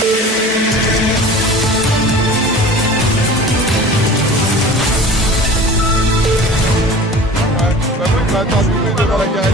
Bah moi il m'a attendu devant la garage.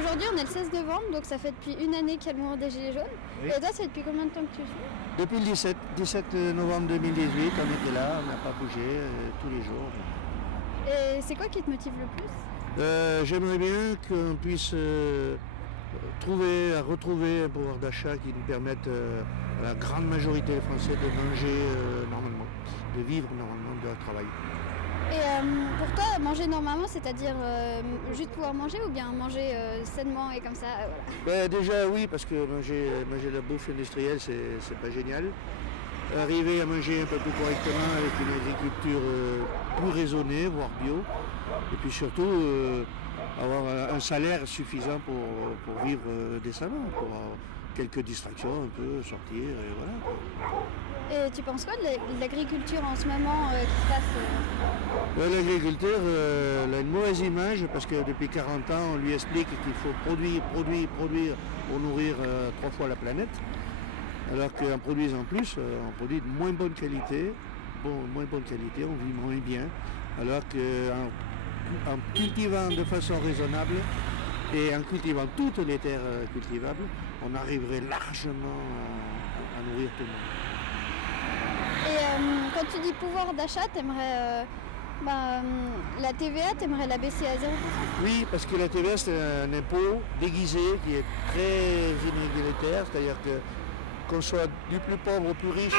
Aujourd'hui on est le 16 novembre, donc ça fait depuis une année qu'il y a le mouvement des Gilets jaunes. Oui. Et toi, c'est depuis combien de temps que tu suis? Depuis le 17 novembre 2018, on était là, on n'a pas bougé tous les jours. Et c'est quoi qui te motive le plus? J'aimerais bien qu'on puisse retrouver un pouvoir d'achat qui nous permette à la grande majorité des Français de manger normalement, de vivre normalement, de travailler. Et pour toi, manger normalement, c'est-à-dire juste pouvoir manger ou bien manger sainement et comme ça, voilà. Déjà oui, parce que manger de la bouffe industrielle, c'est pas génial. Arriver à manger un peu plus correctement avec une agriculture plus raisonnée, voire bio. Et puis surtout avoir un salaire suffisant pour vivre décemment, pour avoir quelques distractions, un peu sortir, et voilà. Et tu penses quoi de l'agriculture en ce moment qui se passe L'agriculteur a une mauvaise image parce que depuis 40 ans, on lui explique qu'il faut produire pour nourrir 3 fois la planète. Alors qu'en produisant plus, on produit de moins bonne qualité, on vit moins bien. Alors qu'en cultivant de façon raisonnable et en cultivant toutes les terres cultivables, on arriverait largement à nourrir tout le monde. Et quand tu dis pouvoir d'achat, t'aimerais la TVA, t'aimerais la baisser à 0%? Oui, parce que la TVA c'est un impôt déguisé qui est très inégalitaire, c'est-à-dire que qu'on soit du plus pauvre au plus riche,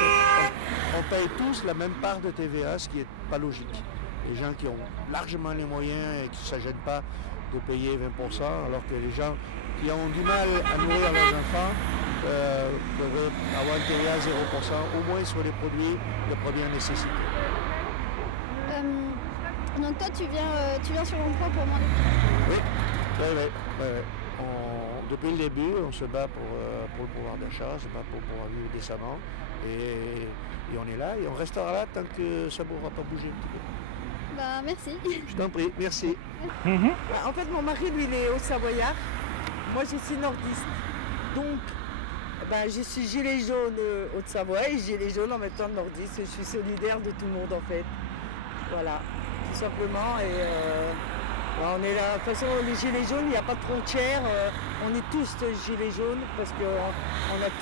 on paye tous la même part de TVA, ce qui n'est pas logique. Les gens qui ont largement les moyens et qui ne s'agènent pas de payer 20%, alors que les gens qui ont du mal à nourrir leurs enfants peuvent avoir une TVA à 0%, au moins sur les produits de première nécessité. Donc toi, tu viens sur l'emploi pour manger? Oui. Depuis le début, on se bat pour le pouvoir d'achat, on se bat pour pouvoir vivre décemment. Et on est là et on restera là tant que ça ne pourra pas bouger un petit peu. Merci. Je t'en prie, merci. En fait, mon mari, lui, il est haut-savoyard. Moi, je suis nordiste. Donc, je suis gilet jaune Haute-Savoie et gilet jaune en même temps nordiste. Je suis solidaire de tout le monde, en fait. Voilà, tout simplement. Et on est là. De toute façon, les gilets jaunes, il n'y a pas de frontières. On est tous gilets jaunes parce qu'on est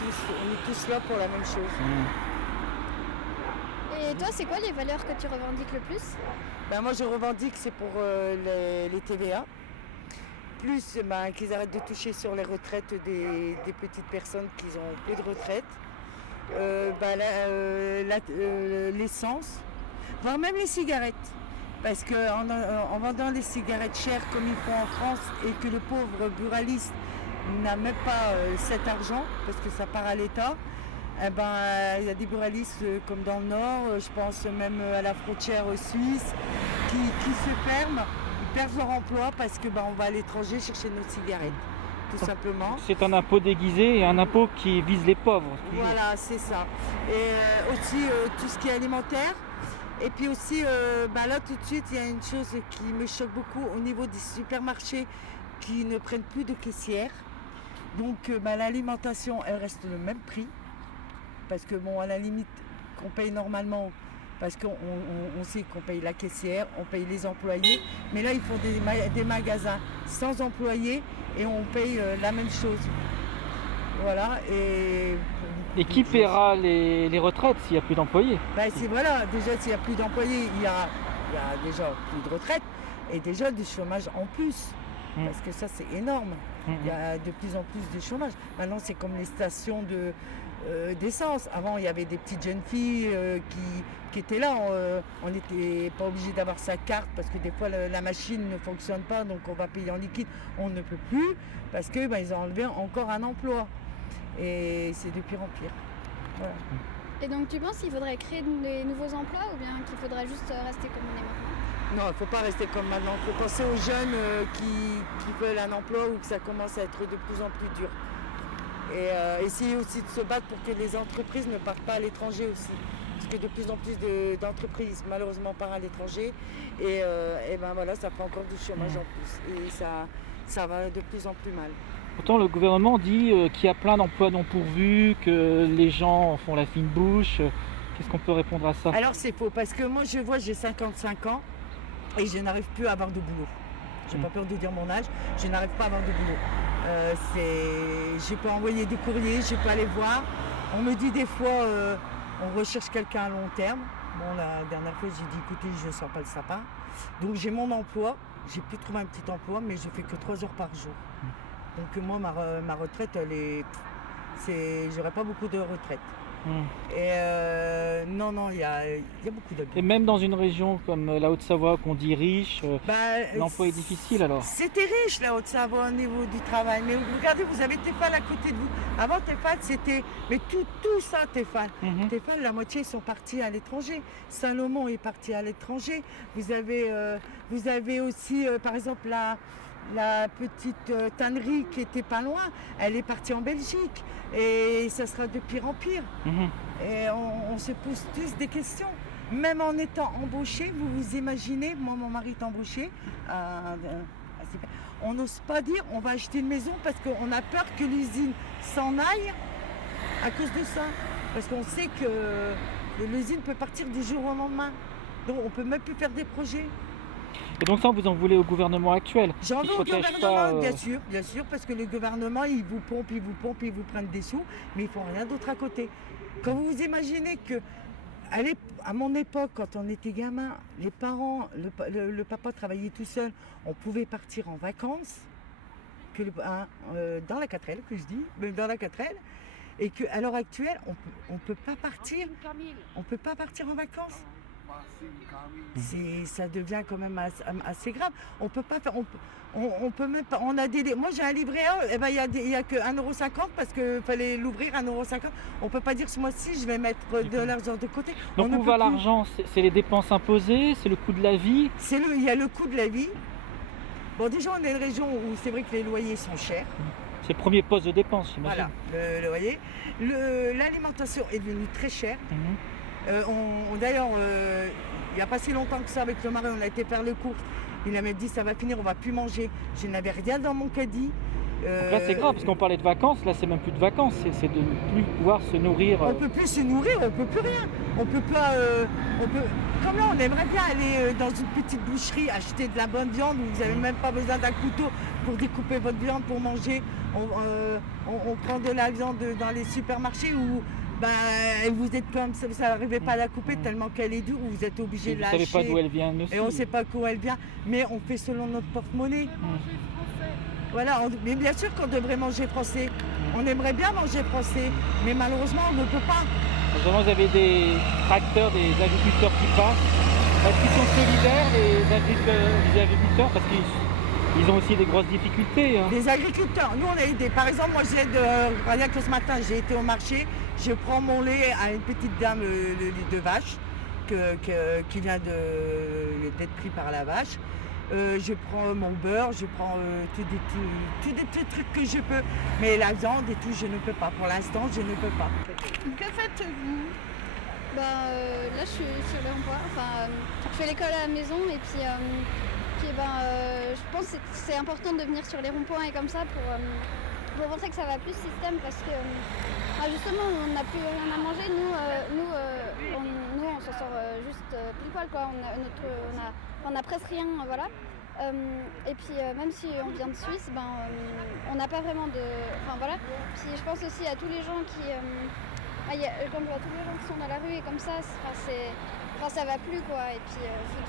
tous là pour la même chose. Et toi, c'est quoi les valeurs que tu revendiques le plus? Moi, je revendique, c'est pour les TVA. Plus qu'ils arrêtent de toucher sur les retraites des petites personnes qui ont peu de retraite. L'essence, voire même les cigarettes. Parce qu'en vendant les cigarettes chères comme ils font en France et que le pauvre buraliste n'a même pas cet argent, parce que ça part à l'État, il y a des buralistes comme dans le Nord, je pense même à la frontière suisse, qui se ferment, ils perdent leur emploi parce qu'on va à l'étranger chercher nos cigarettes, tout simplement. C'est un impôt déguisé et un impôt qui vise les pauvres. Toujours. Voilà, c'est ça. Et aussi tout ce qui est alimentaire. Et puis aussi, là tout de suite, il y a une chose qui me choque beaucoup au niveau des supermarchés qui ne prennent plus de caissières. Donc l'alimentation, elle reste le même prix. Parce que à la limite, qu'on paye normalement, parce qu'on sait qu'on paye la caissière, on paye les employés. Mais là, ils font des magasins sans employés et on paye la même chose. Voilà. Et qui paiera les retraites s'il n'y a plus d'employés? Déjà, s'il n'y a plus d'employés, il y a déjà plus de retraite et déjà du chômage en plus. Parce que ça, c'est énorme. Il y a de plus en plus de chômage. Maintenant, c'est comme les stations d'essence. Avant, il y avait des petites jeunes filles qui étaient là. On n'était pas obligé d'avoir sa carte parce que des fois, la machine ne fonctionne pas, donc on va payer en liquide. On ne peut plus parce qu'ils ont enlevé encore un emploi. Et c'est de pire en pire. Voilà. Et donc tu penses qu'il faudrait créer des nouveaux emplois ou bien qu'il faudrait juste rester comme on est maintenant? Non, il ne faut pas rester comme maintenant. Il faut penser aux jeunes qui veulent un emploi ou que ça commence à être de plus en plus dur. Et essayer aussi de se battre pour que les entreprises ne partent pas à l'étranger aussi. Parce que de plus en plus d'entreprises malheureusement partent à l'étranger. Et ça fait encore du chômage en plus. Et ça va de plus en plus mal. Pourtant, le gouvernement dit qu'il y a plein d'emplois non pourvus, que les gens font la fine bouche. Qu'est-ce qu'on peut répondre à ça? Alors c'est faux, parce que moi j'ai 55 ans et je n'arrive plus à avoir de boulot. J'ai pas peur de dire mon âge, je n'arrive pas à avoir de boulot. Je peux envoyer des courriers, je peux aller voir. On me dit des fois, on recherche quelqu'un à long terme. Bon, la dernière fois, j'ai dit, écoutez, je ne sens pas le sapin. Donc j'ai mon emploi, j'ai pu trouver un petit emploi, mais je fais que 3 heures par jour. Donc moi, ma retraite, j'aurais pas beaucoup de retraite. Et non, il y a beaucoup d'abus. Et même dans une région comme la Haute-Savoie qu'on dit riche, l'emploi est difficile alors? C'était riche la Haute-Savoie au niveau du travail. Mais regardez, vous avez Tefal à côté de vous. Avant Tefal, c'était... Mais tout ça, Tefal. Tefal, la moitié sont partis à l'étranger. Salomon est parti à l'étranger. Vous avez aussi, par exemple, la petite tannerie qui était pas loin, elle est partie en Belgique et ça sera de pire en pire. Et on se pose tous des questions. Même en étant embauché, vous vous imaginez, moi mon mari est embauché, on n'ose pas dire on va acheter une maison parce qu'on a peur que l'usine s'en aille à cause de ça. Parce qu'on sait que l'usine peut partir du jour au lendemain. Donc on ne peut même plus faire des projets. Et donc ça, vous en voulez au gouvernement actuel? J'en veux au gouvernement, bien sûr, parce que le gouvernement, il vous pompe, ils vous prennent des sous, mais ils ne font rien d'autre à côté. Quand vous vous imaginez que, à mon époque, quand on était gamin, les parents, le papa travaillait tout seul, on pouvait partir en vacances, dans la 4L, que je dis, mais dans la 4L, et qu'à l'heure actuelle, on peut pas partir en vacances. Ça devient quand même assez grave. On peut pas faire, on peut même pas. On a moi j'ai un livret A, il y a que 1,50 € parce qu'il fallait l'ouvrir 1,50 €. On peut pas dire ce mois-ci je vais mettre de l'argent de côté. Donc où va l'argent? C'est les dépenses imposées, c'est le coût de la vie? Il y a le coût de la vie. Bon, déjà on est une région où c'est vrai que les loyers sont chers. C'est le premier poste de dépense, j'imagine. Voilà, le loyer. L'alimentation est devenue très chère. D'ailleurs, il n'y a pas si longtemps que ça avec le mari, on a été faire le cours. Il m'a dit ça va finir, on va plus manger. Je n'avais rien dans mon caddie. Donc là c'est grave parce qu'on parlait de vacances, là c'est même plus de vacances, c'est de ne plus pouvoir se nourrir. On ne peut plus se nourrir, on ne peut plus rien. On peut pas. Comme là on aimerait bien aller dans une petite boucherie acheter de la bonne viande où vous n'avez même pas besoin d'un couteau pour découper votre viande pour manger. On prend de la viande dans les supermarchés où vous êtes comme ça, vous n'arrivez pas à la couper tellement qu'elle est dure, vous êtes obligé de la hacher. Vous ne savez pas d'où elle vient aussi. Et on ne sait pas d'où elle vient, mais on fait selon notre porte-monnaie. Voilà, mais bien sûr qu'on devrait manger français. On aimerait bien manger français, mais malheureusement on ne peut pas. Vous avez des tracteurs, des agriculteurs qui passent. Est-ce qu'ils sont solidaires, les agriculteurs, parce qu'ils ont aussi des grosses difficultés. Les agriculteurs, nous on a aidé. Par exemple, moi rien que ce matin, j'ai été au marché, je prends mon lait à une petite dame, le lait de vache, qui vient d'être pris par la vache. Je prends mon beurre, je prends tous des petits trucs que je peux. Mais la viande et tout, je ne peux pas. Pour l'instant, je ne peux pas. Que faites-vous? Là, je suis sur le rond-point. Je fais l'école à la maison et puis je pense que c'est important de venir sur les ronds-points et comme ça pour montrer que ça va plus ce système parce que justement on n'a plus rien à manger. Nous on s'en sort juste pile poil quoi. On a presque rien, voilà. Et puis même si on vient de Suisse, on n'a pas vraiment de. Enfin voilà. Puis je pense aussi à tous les gens qui. Comme je vois tous les gens qui sont dans la rue et comme ça, ça va plus quoi. Et puis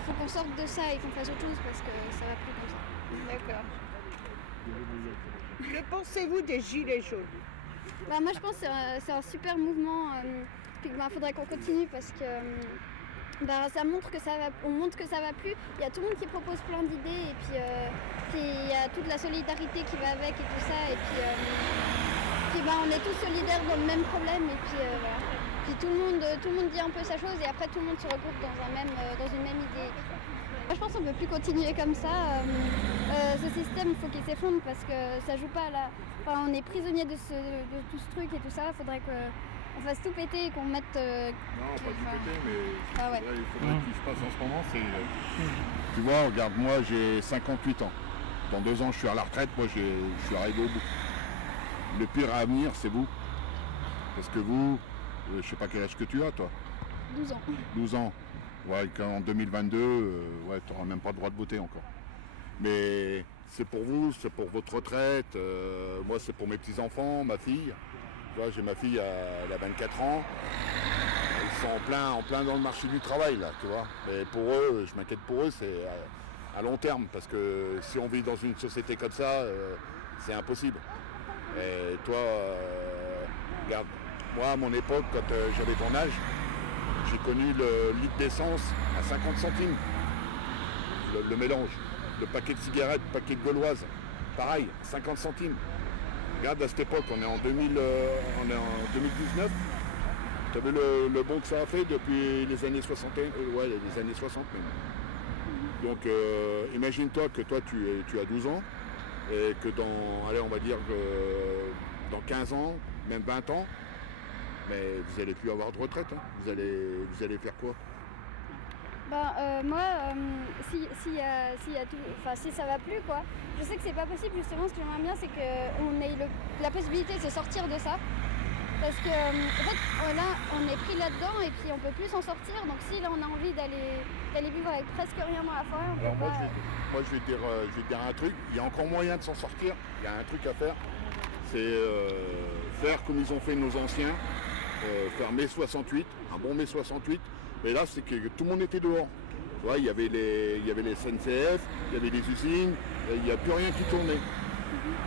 faut qu'on sorte de ça et qu'on fasse autre chose parce que ça va plus comme ça. D'accord. Que pensez-vous des Gilets jaunes? Moi je pense que c'est un super mouvement. Puis faudrait qu'on continue parce que ça montre que ça va. On montre que ça va plus. Il y a tout le monde qui propose plein d'idées et puis il y a toute la solidarité qui va avec et tout ça. Et puis on est tous solidaires dans le même problème et puis voilà. Puis tout le monde dit un peu sa chose et après tout le monde se regroupe dans une même idée. Moi, je pense qu'on ne peut plus continuer comme ça. Ce système, il faut qu'il s'effondre parce que ça joue pas là. On est prisonnier de tout ce truc et tout ça. Il faudrait qu'on fasse tout péter et qu'on mette. Non, pas tout péter, mais ouais. il faudrait qu'il se passe en ce moment. Tu vois, regarde, moi j'ai 58 ans. Dans 2 ans, je suis à la retraite. Moi, je suis arrivé au bout. Le pire à venir, c'est vous. Parce que vous, je sais pas quel âge que tu as, toi. 12 ans. 12 ans. Ouais, qu'en 2022, tu n'auras même pas le droit de voter encore. Mais c'est pour vous, c'est pour votre retraite. Moi, c'est pour mes petits-enfants, ma fille. Tu vois, j'ai ma fille, elle a 24 ans. Ils sont en plein dans le marché du travail, là, tu vois. Et pour eux, je m'inquiète pour eux, c'est à long terme. Parce que si on vit dans une société comme ça, c'est impossible. Et toi, regarde, moi, à mon époque, quand j'avais ton âge, j'ai connu le litre d'essence à 50 centimes, le mélange, le paquet de cigarettes, le paquet de gauloises, pareil, 50 centimes. Regarde, à cette époque, on est en 2019, tu as vu le bond que ça a fait depuis les années 60, les années 60 même. Donc imagine-toi que toi tu as 12 ans et que on va dire que dans 15 ans, même 20 ans, mais vous n'allez plus avoir de retraite, hein. Vous allez faire quoi? Si ça va plus quoi, je sais que c'est pas possible justement. Ce que j'aimerais bien c'est qu'on ait la possibilité de se sortir de ça. Parce que en fait là on est pris là-dedans et puis on peut plus s'en sortir. Donc si là on a envie d'aller vivre avec presque rien dans la forêt, on peut pas. Moi je vais te dire un truc, il y a encore moyen de s'en sortir, il y a un truc à faire, c'est faire comme ils ont fait nos anciens. Faire mai 68, un bon mai 68, mais là c'est que tout le monde était dehors. Tu vois, il y avait les SNCF, il y avait les usines, il n'y a plus rien qui tournait.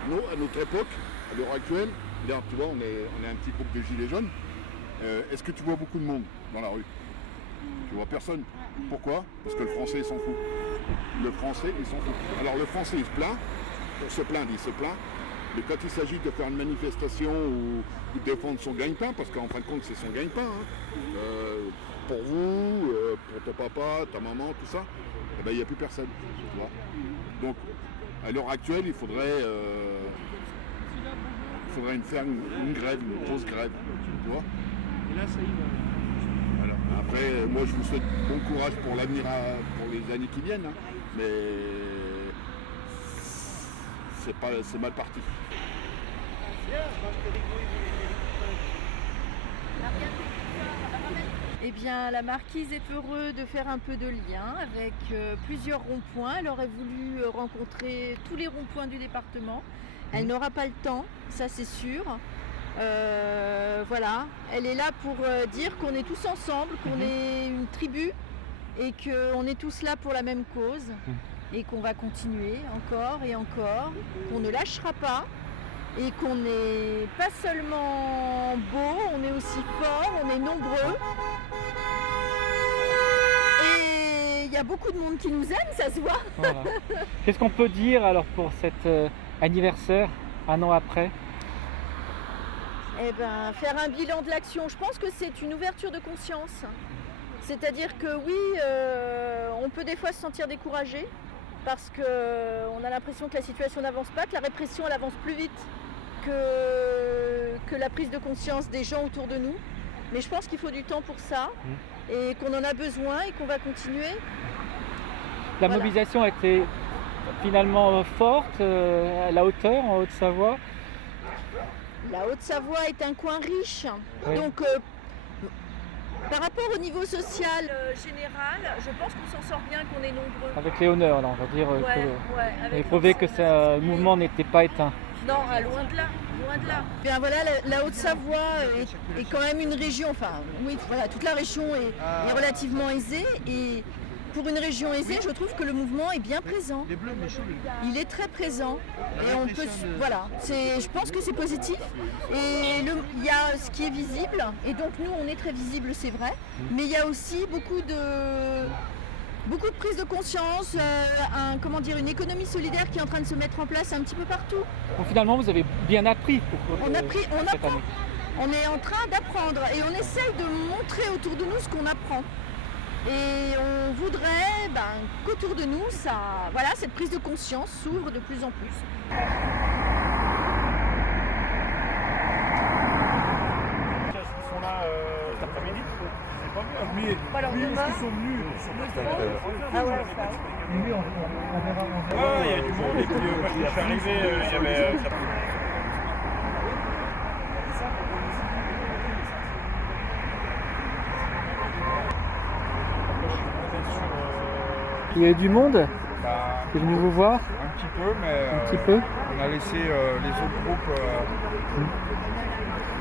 Nous, à notre époque, à l'heure actuelle, là, tu vois, on est un petit groupe de gilets jaunes. Est-ce que tu vois beaucoup de monde dans la rue? Tu vois personne. Pourquoi? Parce que le français il s'en fout. Le français il s'en fout. Alors le français il se plaint, pour se plaindre il se plaint. Mais quand il s'agit de faire une manifestation ou de défendre son gagne-pain, parce qu'en fin de compte c'est son gagne-pain, pour vous, pour ton papa, ta maman, tout ça, il n'y a plus personne. Tu vois. Donc à l'heure actuelle il faudrait faire une grève, une grosse grève. Tu vois. Et là, ça y va. Voilà. Après, moi je vous souhaite bon courage pour l'avenir, pour les années qui viennent, hein, mais c'est mal parti. Eh bien, la marquise est heureuse de faire un peu de lien avec plusieurs ronds-points. Elle aurait voulu rencontrer tous les ronds-points du département. Elle n'aura pas le temps, ça c'est sûr. Voilà, elle est là pour dire qu'on est tous ensemble, qu'on est une tribu et qu'on est tous là pour la même cause et qu'on va continuer encore et encore, qu'on ne lâchera pas et qu'on n'est pas seulement beau, on est aussi fort, on est nombreux. Et il y a beaucoup de monde qui nous aime, ça se voit. Voilà. Qu'est-ce qu'on peut dire alors pour cet anniversaire, un an après? Eh ben, faire un bilan de l'action, je pense que c'est une ouverture de conscience. C'est-à-dire que oui, on peut des fois se sentir découragé parce qu'on a l'impression que la situation n'avance pas, que la répression elle avance plus vite que la prise de conscience des gens autour de nous. Mais je pense qu'il faut du temps pour ça et qu'on en a besoin et qu'on va continuer. La Voilà. mobilisation a été finalement forte, à la hauteur, en Haute-Savoie. La Haute-Savoie est un coin riche. Oui. Donc, par rapport au niveau social général, je pense qu'on s'en sort bien, qu'on est nombreux. Avec Léoneur, là, on va dire Ouais, que ouais, vous avez avec prouvé que l'ensemble de la ce mouvement n'était pas éteint. Non, loin de là, loin de là. Bien voilà, la Haute-Savoie est quand même une région, enfin oui, voilà, toute la région est relativement aisée et pour une région aisée, je trouve que le mouvement est bien présent. Il est très présent et on peut, voilà, je pense que c'est positif et il y a ce qui est visible et donc nous on est très visible, c'est vrai, mais il y a aussi beaucoup de prise de conscience, une économie solidaire qui est en train de se mettre en place un petit peu partout. Donc finalement, vous avez bien appris au cours On de apprend. cette année. On est en train d'apprendre et on essaye de montrer autour de nous ce qu'on apprend. Et on voudrait qu'autour de nous, cette prise de conscience s'ouvre de plus en plus. Ils sont là cet après-midi, c'est pas mieux. Mais Alors, oui, demain, parce qu'ils sont venus. Ah ouais, Il y a du monde et puis quand je suis arrivé, il y avait. Il y a eu du monde Bah, qui est venu vous voir un petit peu, mais un petit peu. on a laissé les autres groupes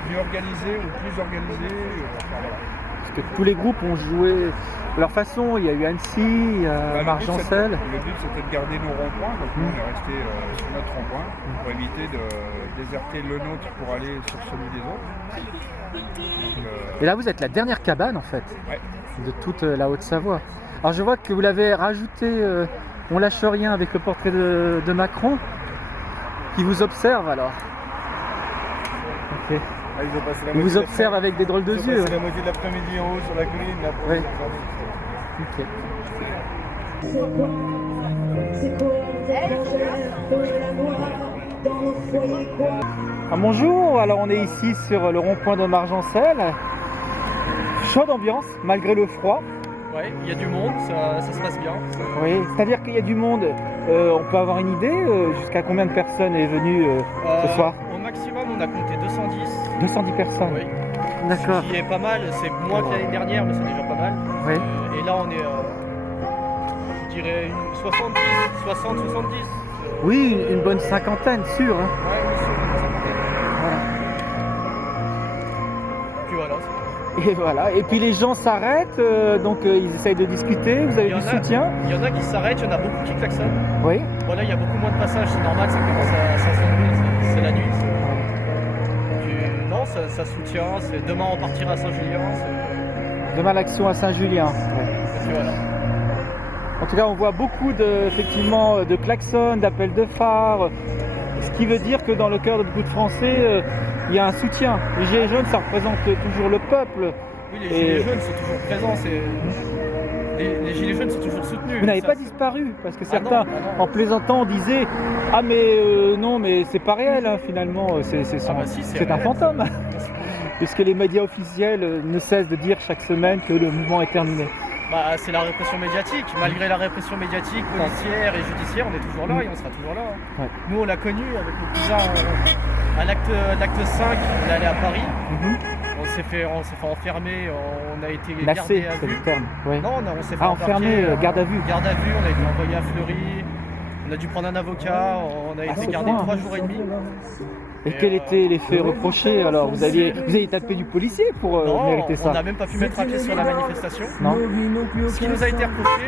mieux organisés ou plus organisés. Enfin, voilà. Parce que tous les groupes ont joué de leur façon. Il y a eu Annecy, il y a Margencel. Le but c'était de garder nos ronds-points, donc nous, on est resté sur notre rond-point pour éviter de déserter le nôtre pour aller sur celui des autres. Donc, Et là, vous êtes la dernière cabane en fait ouais. de toute la Haute-Savoie. Alors je vois que vous l'avez rajouté, on lâche rien avec le portrait de Macron qui vous observe alors. Ok. Ah, ils ont passé la Il vous moitié observe avec des drôles de Ils ont yeux. passé la moitié de l'après-midi en haut sur la colline là pour Ouais. regarder. Ok. Ah, bonjour, alors on est ici sur le rond-point de Margencel. Chaude ambiance malgré le froid. Ouais, il y a du monde, ça se passe bien. Oui, c'est-à-dire qu'il y a du monde. On peut avoir une idée jusqu'à combien de personnes est venu ce soir? Au maximum, on a compté 210. 210 personnes. Oui. D'accord. Ce qui est pas mal, c'est moins que l'année dernière, mais c'est déjà pas mal. Oui. Et là, on est, je dirais, 60-70. Oui, une bonne cinquantaine, sûr. Hein. Ouais, oui, sur une cinquantaine. Voilà. Puis voilà. Et voilà. Et puis les gens s'arrêtent, donc ils essayent de discuter. Vous avez Il y du en a. soutien? Il y en a qui s'arrêtent, il y en a beaucoup qui klaxonnent. Oui. Voilà, il y a beaucoup moins de passages, c'est normal, ça commence à s'ennuyer, c'est la nuit. Puis, non, ça soutient, demain on partira à Saint-Julien. Demain l'action à Saint-Julien. Et puis voilà. En tout cas, on voit beaucoup effectivement de klaxons, d'appels de phare, ce qui veut dire que dans le cœur de beaucoup de Français, il y a un soutien. Les gilets jaunes, ça représente toujours le peuple. Oui, les gilets jaunes sont toujours présents. Les gilets jaunes sont toujours soutenus. Vous n'avez Ça, pas disparu, parce que Ah certains, non, ah non. en plaisantant, disaient « Ah mais non, mais c'est pas réel, hein, finalement, c'est Ah bah si, c'est un réel. fantôme ». Puisque les médias officiels ne cessent de dire chaque semaine que le mouvement est terminé. Bah, c'est la répression médiatique. Malgré la répression médiatique, policière et judiciaire, on est toujours là et on sera toujours là. Ouais. Nous, on l'a connu avec mon cousin à l'acte 5, on est allé à Paris. On s'est fait enfermer, on a été Lassé, gardé à c'est vue. le terme. Ouais. Non, on s'est fait Ah, enfermé, embarquer, garde à vue. Garde à vue, on a été envoyé à Fleury, on a dû prendre un avocat, on a été ce gardé point. 3 jours et demi. Et quels étaient les faits reprochés alors? Vous avez tapé du policier pour Non, mériter on ça? n'a même pas pu mettre un pied sur la manifestation. Non. Ce qui nous a été reproché,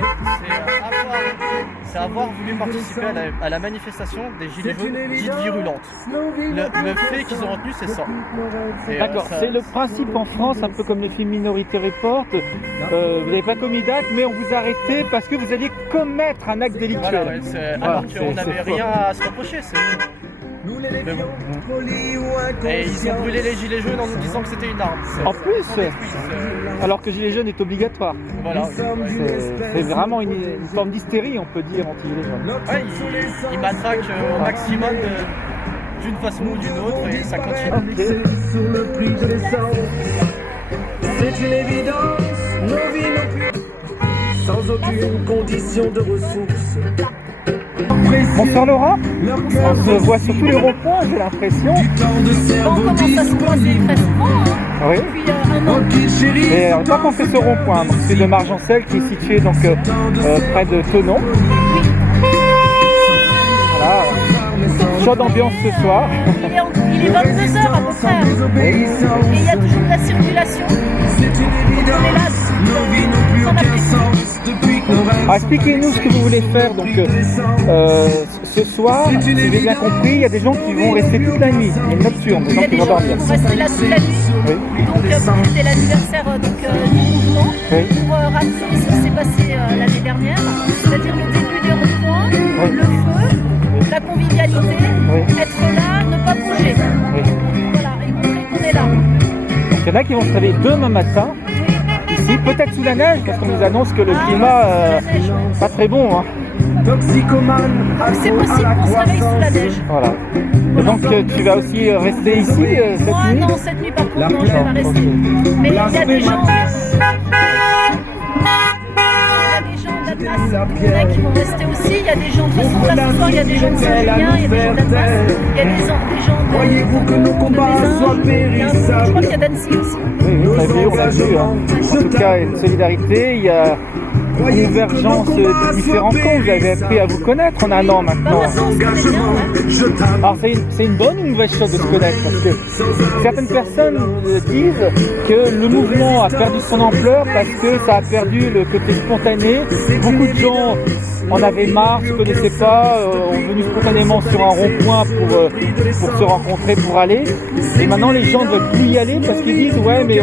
c'est avoir voulu participer à la manifestation des Gilets jaunes dites virulentes. Le fait qu'ils ont retenu, c'est ça. Et, D'accord, ça- c'est le principe en France, un peu comme les films Minorité Report. Vous n'avez pas commis d'acte, mais on vous a arrêté parce que vous alliez commettre un acte délictueux. Voilà, ouais, alors Voilà, qu'on n'avait c'est rien à se reprocher. Mais bon. Et ils ont brûlé les Gilets jaunes en nous disant que c'était une arme. En plus, C'est- alors que Gilets jaunes est obligatoire. Voilà. C'est vraiment une forme d'hystérie, on peut dire, anti-Gilets jaunes. Ouais, ils matraquent au maximum d'une façon ou d'une autre et ça continue. Ok. C'est une évidence, nos vies n'ont plus sans aucune condition de ressources. Bonsoir Laura, on se voit sur tous les ronds-points, j'ai l'impression. On commence à se croiser très souvent, hein, Oui. depuis un an. Et alors, toi qu'on fait ce rond-point, donc c'est de Margencel qui est situé donc près de Thonon. Voilà, chaude ambiance ce soir. Il est 22h à peu près, hein. Et il y a toujours de la circulation. On est là, sans apprécier. Alors, expliquez-nous ce que vous voulez faire. Donc, ce soir, si j'ai bien compris, il y a des gens qui vont rester toute la nuit. Il y a une nocturne, des Il y gens a qui des vont gens qui dormir. vont rester là toute la nuit. Oui. Donc c'était l'anniversaire du mouvement Oui. pour rappeler ce qui s'est passé l'année dernière, c'est-à-dire le début des ronds-points, Oui. le feu, la convivialité, être là, ne pas bouger. Oui. Voilà, et montrer qu'on est là. Donc, il y en a qui vont se réveiller demain matin, ici, peut-être sous la neige, parce qu'on nous annonce que le climat pas très bon. Hein. C'est possible qu'on se réveille sous la neige. Voilà. Et donc tu vas aussi rester ici cette Moi nuit? non, cette nuit par contre non, je vais pas rester. Mais il y a des gens d'Annemasse qui vont rester aussi. Il y a des gens, de toute façon là ce soir il y a des gens de Saint-Julien, il y a des gens d'Annemasse, il y a des gens de Bézin, je crois qu'il y a d'Annecy aussi. Oui, on l'a vu. Hein. En tout cas, une solidarité, il y a une convergence de différents camps. Vous avez appris à vous connaître en un an maintenant. Alors c'est une bonne ou une mauvaise chose de se connaître, parce que certaines personnes disent que le mouvement a perdu son ampleur parce que ça a perdu le côté spontané. Beaucoup de gens en avaient marre, ne se connaissaient pas, ont venu spontanément sur un rond-point pour se rencontrer, pour aller. Et maintenant les gens ne veulent plus y aller parce qu'ils disent ouais mais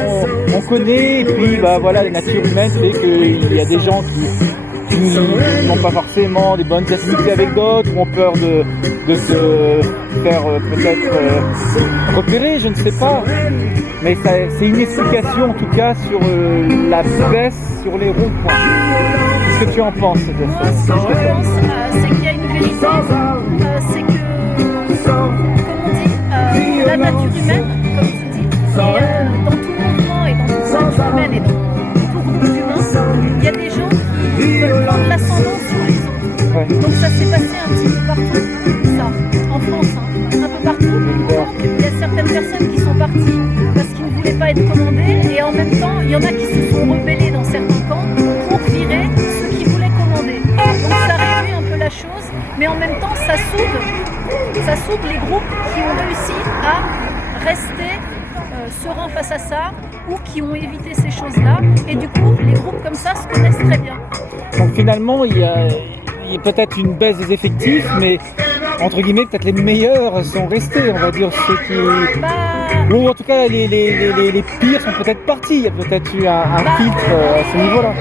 on connaît, et puis bah voilà, la nature humaine fait qu'il y a des gens qui n'ont pas forcément des bonnes affinités avec d'autres, ou ont peur de se faire peut-être repérer, je ne sais pas. Mais c'est une explication en tout cas sur la baisse sur les ronds-points. Qu'est-ce que tu en penses de ça? Moi, ce que je pense, c'est qu'il y a une vérité, c'est que, comme on dit, la nature humaine, comme tu dis, et dans tout mouvement et dans toute nature humaine et dans tout groupe d'humains, il y a des gens qui veulent prendre l'ascendant sur les autres. Ouais. Donc ça s'est passé un petit peu partout, ça, en France, hein, un peu partout. Donc il y a certaines personnes qui sont parties parce qu'ils ne voulaient pas être commandés, et en même temps, il y en a qui se sont rebellés dans certains camps pour virer ceux qui voulaient commander. Donc ça réduit un peu la chose, mais en même temps, ça soude les groupes qui ont réussi à rester sereins face à ça, ou qui ont évité ces choses-là. Et du coup, les groupes comme ça se connaissent très bien. Donc finalement, il y a peut-être une baisse des effectifs, mais entre guillemets, peut-être les meilleurs sont restés, on va dire, ceux qui... Ou en tout cas, les pires sont peut-être partis. Il y a peut-être eu un filtre à ce niveau-là.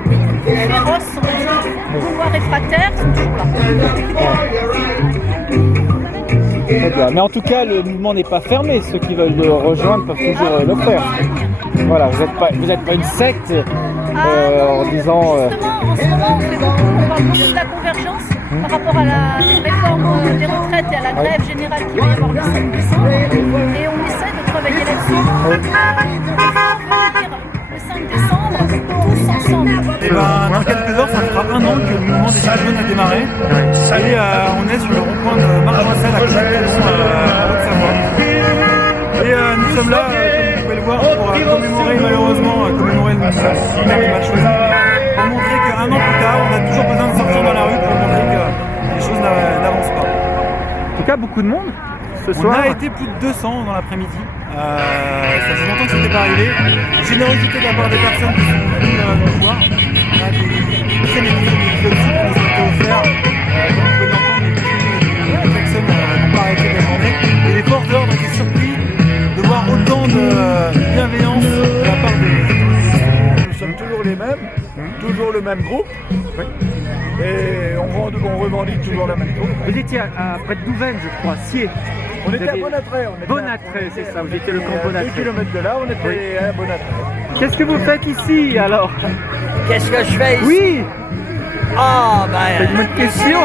Les plus féroces, on va dire, pouvoirs réfractaires, sont toujours là. Très bien. Mais en tout cas, le mouvement n'est pas fermé. Ceux qui veulent le rejoindre peuvent toujours le faire. Voilà, vous n'êtes pas une secte en disant... Justement, en ce moment, on parle beaucoup de la convergence par rapport à la réforme des retraites et à la grève générale qui va y avoir le 5 décembre. Et on essaie de travailler là-dessus. On va venir le 5 décembre tous ensemble. Et dans quelques heures, ça fera un an que le mouvement des Gilets jaunes a démarré. Et on est sur le rond-point de Margencel à côté de Thonon, en Haute-Savoie. Et nous sommes là, comme vous pouvez le voir, pour commémorer le message mal choisi. Pour montrer qu'un an plus tard, on a toujours besoin de sortir dans la rue pour montrer que les choses n'avancent pas. En tout cas, beaucoup de monde ce soir. On a été plus de 200 dans l'après-midi. Ça faisait longtemps que ce n'était pas arrivé. Générosité de la part des personnes qui sont venues nous voir. On a des dizaines et dizaines de kilos de soupe qui nous ont été offerts. Comme vous pouvez l'entendre, les personnes n'ont pas arrêté la journée. Et les forces d'ordre étaient surpris de voir autant de bienveillance de la part des... Nous sommes toujours les mêmes, toujours le même groupe. Oui. Et on revendique toujours la même chose. Vous étiez près de Douvaine, je crois, Scié. On était à Bonatré. Bonatré, c'est ça, vous étiez le camp Bonatré. 2 km de là, on était à Bonatré. Qu'est-ce que vous faites ici alors? Qu'est-ce que je fais ici? Oui. Ah ben... C'est une bonne question.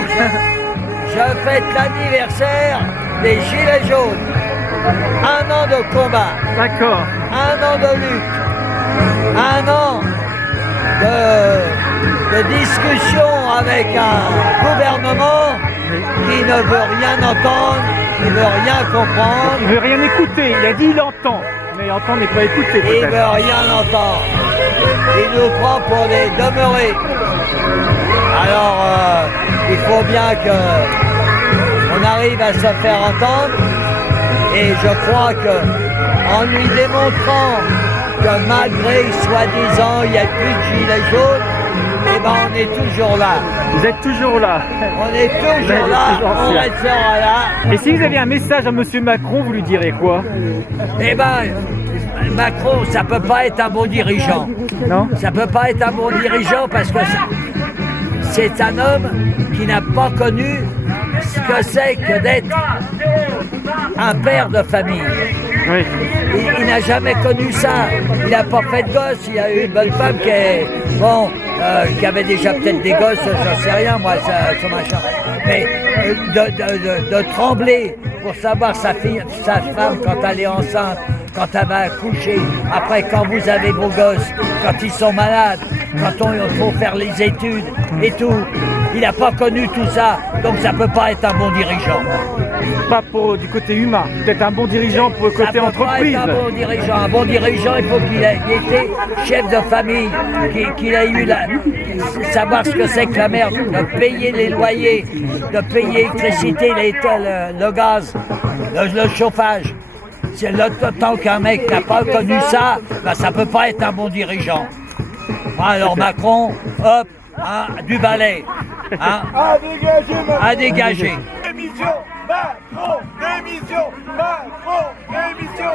Je fête l'anniversaire des Gilets jaunes. Un an de combat. D'accord. Un an de lutte. Un an de discussion avec un gouvernement qui ne veut rien entendre, qui ne veut rien comprendre. Il veut rien écouter. Il a dit il entend, mais entendre n'est pas écouter. Il ne veut rien entendre. Il nous prend pour des demeurés. Alors, il faut bien qu'on arrive à se faire entendre. Et je crois qu'en lui démontrant que malgré, soi-disant, il n'y a plus de gilets jaunes, eh ben on est toujours là. Vous êtes toujours là. On est toujours là, on restera là. Et si vous aviez un message à M. Macron, vous lui direz quoi? Eh ben, Macron, ça peut pas être un bon dirigeant. Non? Ça peut pas être un bon dirigeant parce que c'est un homme qui n'a pas connu ce que c'est que d'être un père de famille. Oui. Il n'a jamais connu ça. Il n'a pas fait de gosse. Il a eu une bonne femme qui avait déjà peut-être des gosses, j'en sais rien, moi, son machin. Mais de trembler pour savoir sa femme quand elle est enceinte, quand elle va accoucher, après quand vous avez vos gosses, quand ils sont malades, quand il faut faire les études et tout. Il n'a pas connu tout ça, donc ça ne peut pas être un bon dirigeant. Pas pour du côté humain, peut-être un bon dirigeant pour le côté entreprise. Ça peut pas être un bon dirigeant. Un bon dirigeant, il faut qu'il ait été chef de famille, qu'il ait eu savoir ce que c'est que la merde, de payer les loyers, de payer l'électricité, le gaz, le chauffage. C'est le temps qu'un mec n'a pas connu ça, ben ça peut pas être un bon dirigeant. Alors Macron, hop, hein, du balai. Hein, à dégager. Démission, Macron, démission, Macron, démission.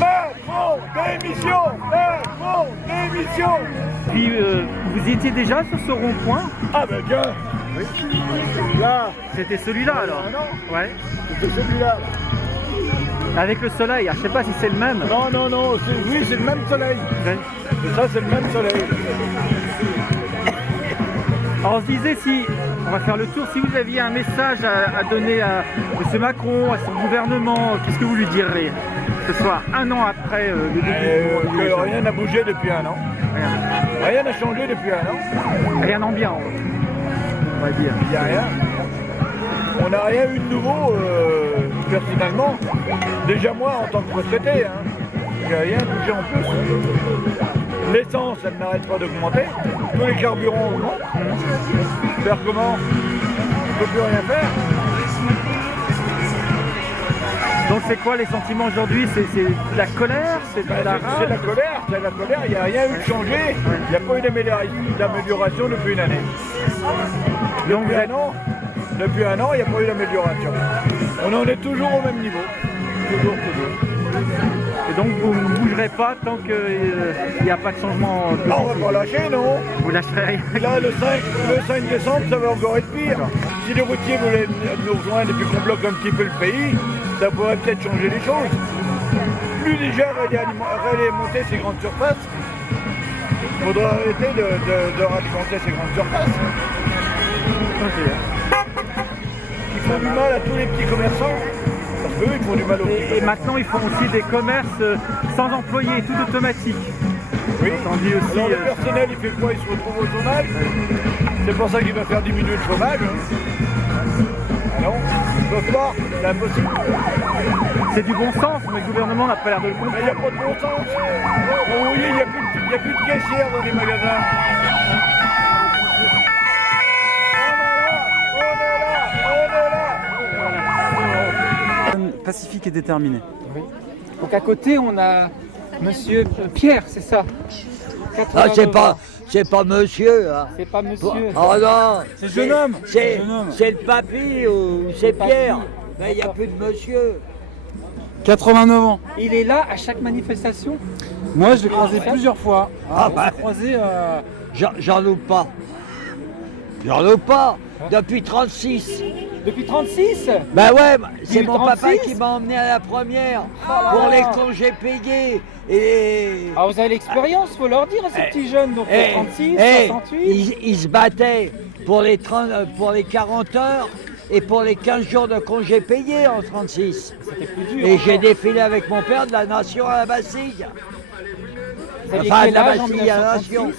Macron, démission, Macron, démission. Puis vous étiez déjà sur ce rond-point? Ah ben bien. Oui. Là. C'était celui-là alors? Ouais. C'était celui-là. Avec le soleil, je sais pas si c'est le même. Non, oui, c'est le même soleil. Ouais. Et ça, c'est le même soleil. Alors on se disait, si on va faire le tour, si vous aviez un message à donner à M. Macron, à son gouvernement, qu'est-ce que vous lui direz? Que ce soit un an après le début que rien n'a bougé depuis un an. Rien n'a changé depuis un an. Rien d'ambiant, on va dire. Il n'y a rien. On n'a rien eu de nouveau, personnellement. Déjà moi, en tant que retraité, j'ai rien bougé en plus. L'essence, elle n'arrête pas d'augmenter. Tous les carburants augmentent. Faire comment? On ne peut plus rien faire. Donc c'est quoi les sentiments aujourd'hui? C'est de la colère? C'est de la rage? C'est la colère, il n'y a rien eu de changé. Il n'y a pas eu d'amélioration depuis une année. Depuis un an, il n'y a pas eu d'amélioration. On en est toujours au même niveau. Toujours. Et donc vous ne bougerez pas tant qu'il n'y a pas de changement positif? Non, on ne va pas lâcher, non. Vous lâcherez rien? Là, le 5 décembre, ça va encore être pire. Si les routiers voulaient nous rejoindre et puis qu'on bloque un petit peu le pays, ça pourrait peut-être changer les choses. Plus déjà réalimenter ces grandes surfaces, il faudra arrêter de ralimenter ces grandes surfaces. Ils font du mal à tous les petits commerçants. Parce qu'eux, ils font du mal aux petits commerçants. Et maintenant, ils font aussi des commerces sans employés, tout automatique. Oui. Aussi, alors le personnel, il fait quoi? Il se retrouve au chômage. C'est pour ça qu'il va faire diminuer le chômage. Ah non, ils ne peuvent pas, c'est impossible. C'est du bon sens, mais le gouvernement n'a pas l'air de le comprendre. Mais il n'y a pas de bon sens. Vous voyez, il n'y a plus de caissières dans les magasins. Pacifique et déterminé. Oui. Donc à côté, on a Monsieur Pierre, c'est ça? Ah, c'est pas monsieur. Hein. C'est pas monsieur. Oh non. C'est jeune homme. C'est le papy ou c'est Pierre. Mais il n'y a plus de monsieur. 89 ans. Il est là à chaque manifestation? Moi, je l'ai croisé plusieurs fois. J'en loupe pas. J'en loupe pas. Depuis 36. Depuis 36? Ben ouais, c'est mon papa qui m'a emmené à la première pour les congés payés. Ah, vous avez l'expérience, faut leur dire à ces petits jeunes, donc 36, 68. Ils se battaient pour les 40 heures et pour les 15 jours de congés payés en 36. C'était plus dur. Et encore. j'ai défilé avec mon père de la Nation à la Bastille. Vous aviez Enfin, de quel la âge en Bastille à la Nation. 1936?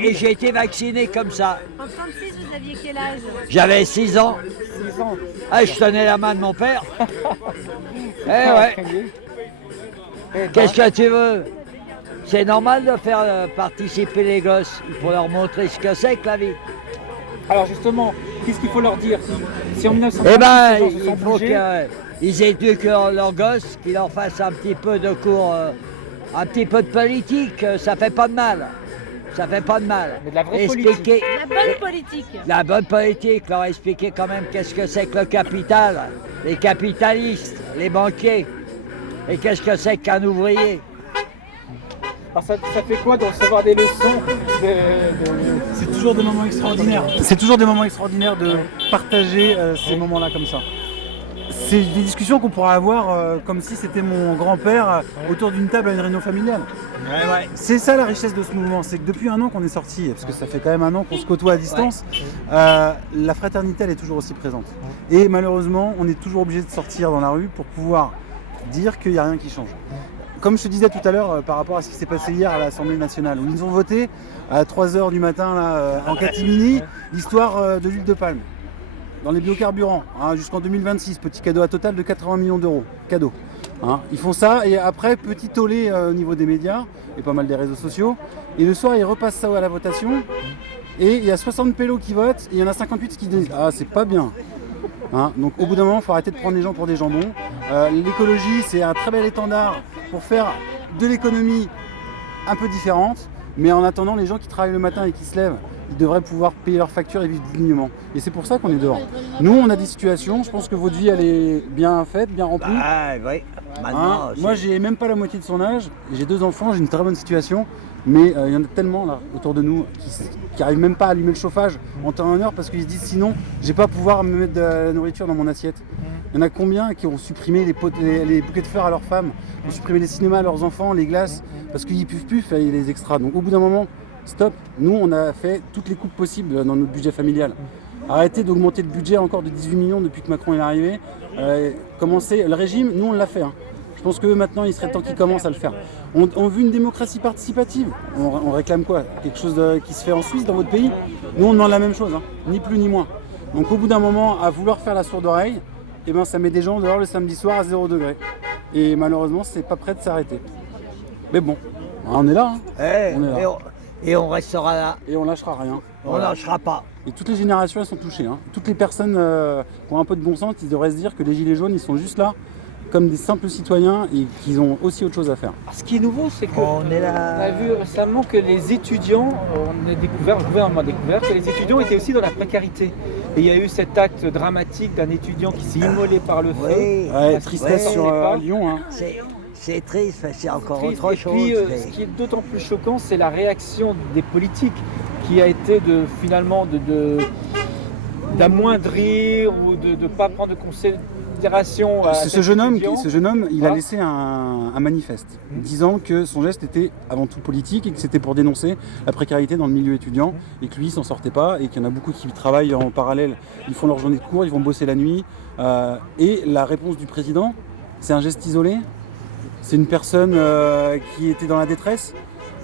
Et j'ai été vacciné comme ça. En 36, vous aviez quel âge? J'avais 6 ans. 6 ans. Ah, je tenais la main de mon père. Ouais. Qu'est-ce que tu veux? C'est normal de faire participer les gosses. Il faut leur montrer ce que c'est que la vie. Alors justement, qu'est-ce qu'il faut leur dire? Si en 1936, Eh ben, les gens se il sont faut bougés, qu'ils éduquent leurs gosses, qu'ils leur fassent un petit peu de cours, un petit peu de politique. Ça fait pas de mal. Ça fait pas de mal. Mais de la vraie Expliquer La bonne politique. la bonne politique, leur expliquer quand même qu'est-ce que c'est que le capital, les capitalistes, les banquiers, et qu'est-ce que c'est qu'un ouvrier. alors ça fait quoi de recevoir des leçons C'est toujours des moments extraordinaires. C'est toujours des moments extraordinaires de partager ces moments-là comme ça. C'est des discussions qu'on pourra avoir comme si c'était mon grand-père autour d'une table à une réunion familiale. C'est ça la richesse de ce mouvement, c'est que depuis un an qu'on est sorti, parce que ça fait quand même un an qu'on se côtoie à distance, la fraternité elle est toujours aussi présente. Et malheureusement, on est toujours obligé de sortir dans la rue pour pouvoir dire qu'il n'y a rien qui change. Comme je te disais tout à l'heure par rapport à ce qui s'est passé hier à l'Assemblée nationale, où ils ont voté à 3h du matin là, en catimini l'histoire de l'huile de palme dans les biocarburants jusqu'en 2026, petit cadeau à total de 80 millions d'euros. Cadeau. Ils font ça et après petit tollé au niveau des médias et pas mal des réseaux sociaux. Et le soir ils repassent ça à la votation et il y a 60 pélos qui votent et il y en a 58 qui disent ah c'est pas bien. Donc au bout d'un moment il faut arrêter de prendre les gens pour des jambons. L'écologie c'est un très bel étendard pour faire de l'économie un peu différente, mais en attendant les gens qui travaillent le matin et qui se lèvent, ils devraient pouvoir payer leurs factures et vivre dignement. Et c'est pour ça qu'on est dehors. Nous on a des situations, je pense que votre vie elle est bien faite, bien remplie. Oui. Maintenant, Moi j'ai même pas la moitié de son âge, j'ai 2 enfants, j'ai une très bonne situation, mais il y en a tellement là autour de nous qui arrivent même pas à allumer le chauffage en temps et en heure parce qu'ils se disent sinon je vais pas pouvoir me mettre de la nourriture dans mon assiette. Il y en a combien qui ont supprimé les bouquets de fleurs à leurs femmes, ont supprimé les cinémas à leurs enfants, les glaces, parce qu'ils ne peuvent plus faire les extras. Donc au bout d'un moment, stop, nous on a fait toutes les coupes possibles dans notre budget familial. Arrêtez d'augmenter le budget encore de 18 millions depuis que Macron est arrivé. Commencez, le régime, nous on l'a fait. Je pense que maintenant il serait temps qu'ils commencent à le faire. On veut une démocratie participative. On réclame quoi? Quelque chose qui se fait en Suisse dans votre pays? Nous on demande la même chose, ni plus ni moins. Donc au bout d'un moment, à vouloir faire la sourde oreille, eh ben, ça met des gens dehors le samedi soir à 0 degré. Et malheureusement, c'est pas prêt de s'arrêter. Mais bon, on est là. On est là. Et on restera là. Et on lâchera rien. On lâchera pas. Et toutes les générations, elles sont touchées. Toutes les personnes qui ont un peu de bon sens, ils devraient se dire que les gilets jaunes, ils sont juste là comme des simples citoyens et qu'ils ont aussi autre chose à faire. Ce qui est nouveau, c'est qu'on a vu récemment que les étudiants, le gouvernement a découvert que les étudiants étaient aussi dans la précarité. Et il y a eu cet acte dramatique d'un étudiant qui s'est immolé par le feu. Tristesse sur Lyon. C'est triste, mais c'est encore autre chose. Et puis, ce qui est d'autant plus choquant, c'est la réaction des politiques qui a été finalement d'amoindrir ou de ne pas prendre de considération. Ce jeune homme, il a laissé un manifeste disant que son geste était avant tout politique et que c'était pour dénoncer la précarité dans le milieu étudiant et que lui il s'en sortait pas et qu'il y en a beaucoup qui travaillent en parallèle, ils font leur journée de cours, ils vont bosser la nuit et la réponse du président, c'est un geste isolé, c'est une personne qui était dans la détresse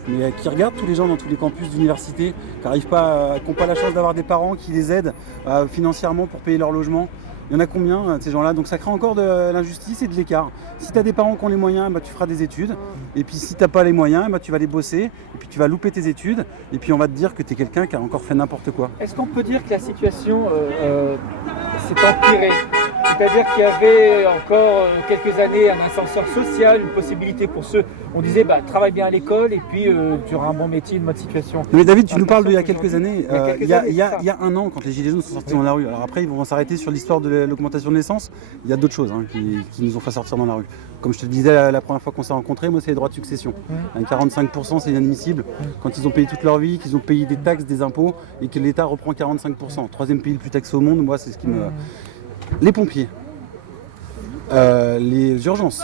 mais qui regarde tous les gens dans tous les campus d'université qui n'ont pas la chance d'avoir des parents qui les aident financièrement pour payer leur logement. Il y en a combien de ces gens-là? Donc ça crée encore de l'injustice et de l'écart. Si tu as des parents qui ont les moyens, tu feras des études. Et puis si tu n'as pas les moyens, tu vas les bosser. Et puis tu vas louper tes études. Et puis on va te dire que tu es quelqu'un qui a encore fait n'importe quoi. Est-ce qu'on peut dire que la situation s'est empirée? C'est-à-dire qu'il y avait encore quelques années un ascenseur social, une possibilité pour ceux, on disait travaille bien à l'école et puis tu auras un bon métier, une bonne situation. Mais David, tu nous parles d'il y a quelques années. Il y a un an, quand les Gilets jaunes sont sortis dans la rue. Alors après, ils vont s'arrêter sur l'histoire de l'augmentation de l'essence. Il y a d'autres choses qui nous ont fait sortir dans la rue. Comme je te le disais la première fois qu'on s'est rencontrés, moi c'est les droits de succession. 45%, c'est inadmissible. Quand ils ont payé toute leur vie, qu'ils ont payé des taxes, des impôts et que l'État reprend 45%. Troisième pays le plus taxé au monde, moi c'est ce qui me... Les pompiers, les urgences.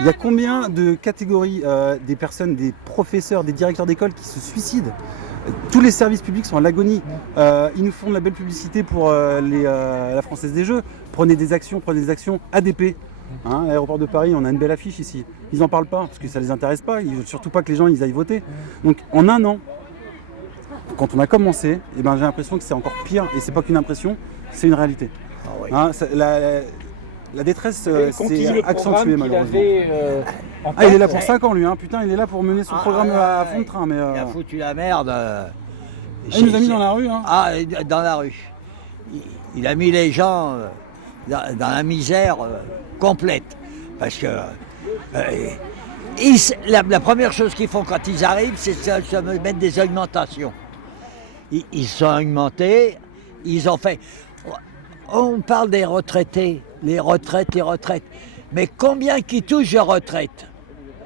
Il y a combien de catégories des personnes, des professeurs, des directeurs d'école qui se suicident tous les services publics sont à l'agonie. Ils nous font de la belle publicité pour la Française des Jeux. Prenez des actions, ADP. Hein, l'aéroport de Paris, on a une belle affiche ici. Ils n'en parlent pas parce que ça ne les intéresse pas. Ils veulent surtout pas que les gens ils aillent voter. Donc en un an, quand on a commencé, j'ai l'impression que c'est encore pire. Et c'est pas qu'une impression, c'est une réalité. Ah oui. Hein, la détresse s'est accentuée malheureusement. Il est là pour 5 ans lui, hein. Putain, il est là pour mener son programme à fond de train. Mais, il a foutu la merde. Il nous a mis dans la rue. Hein. Ah, dans la rue. Il a mis les gens dans la misère complète. Parce que la première chose qu'ils font quand ils arrivent, c'est se mettre des augmentations. Ils sont augmentés, ils ont fait... On parle des retraités, les retraites. Mais combien qui touchent de retraite?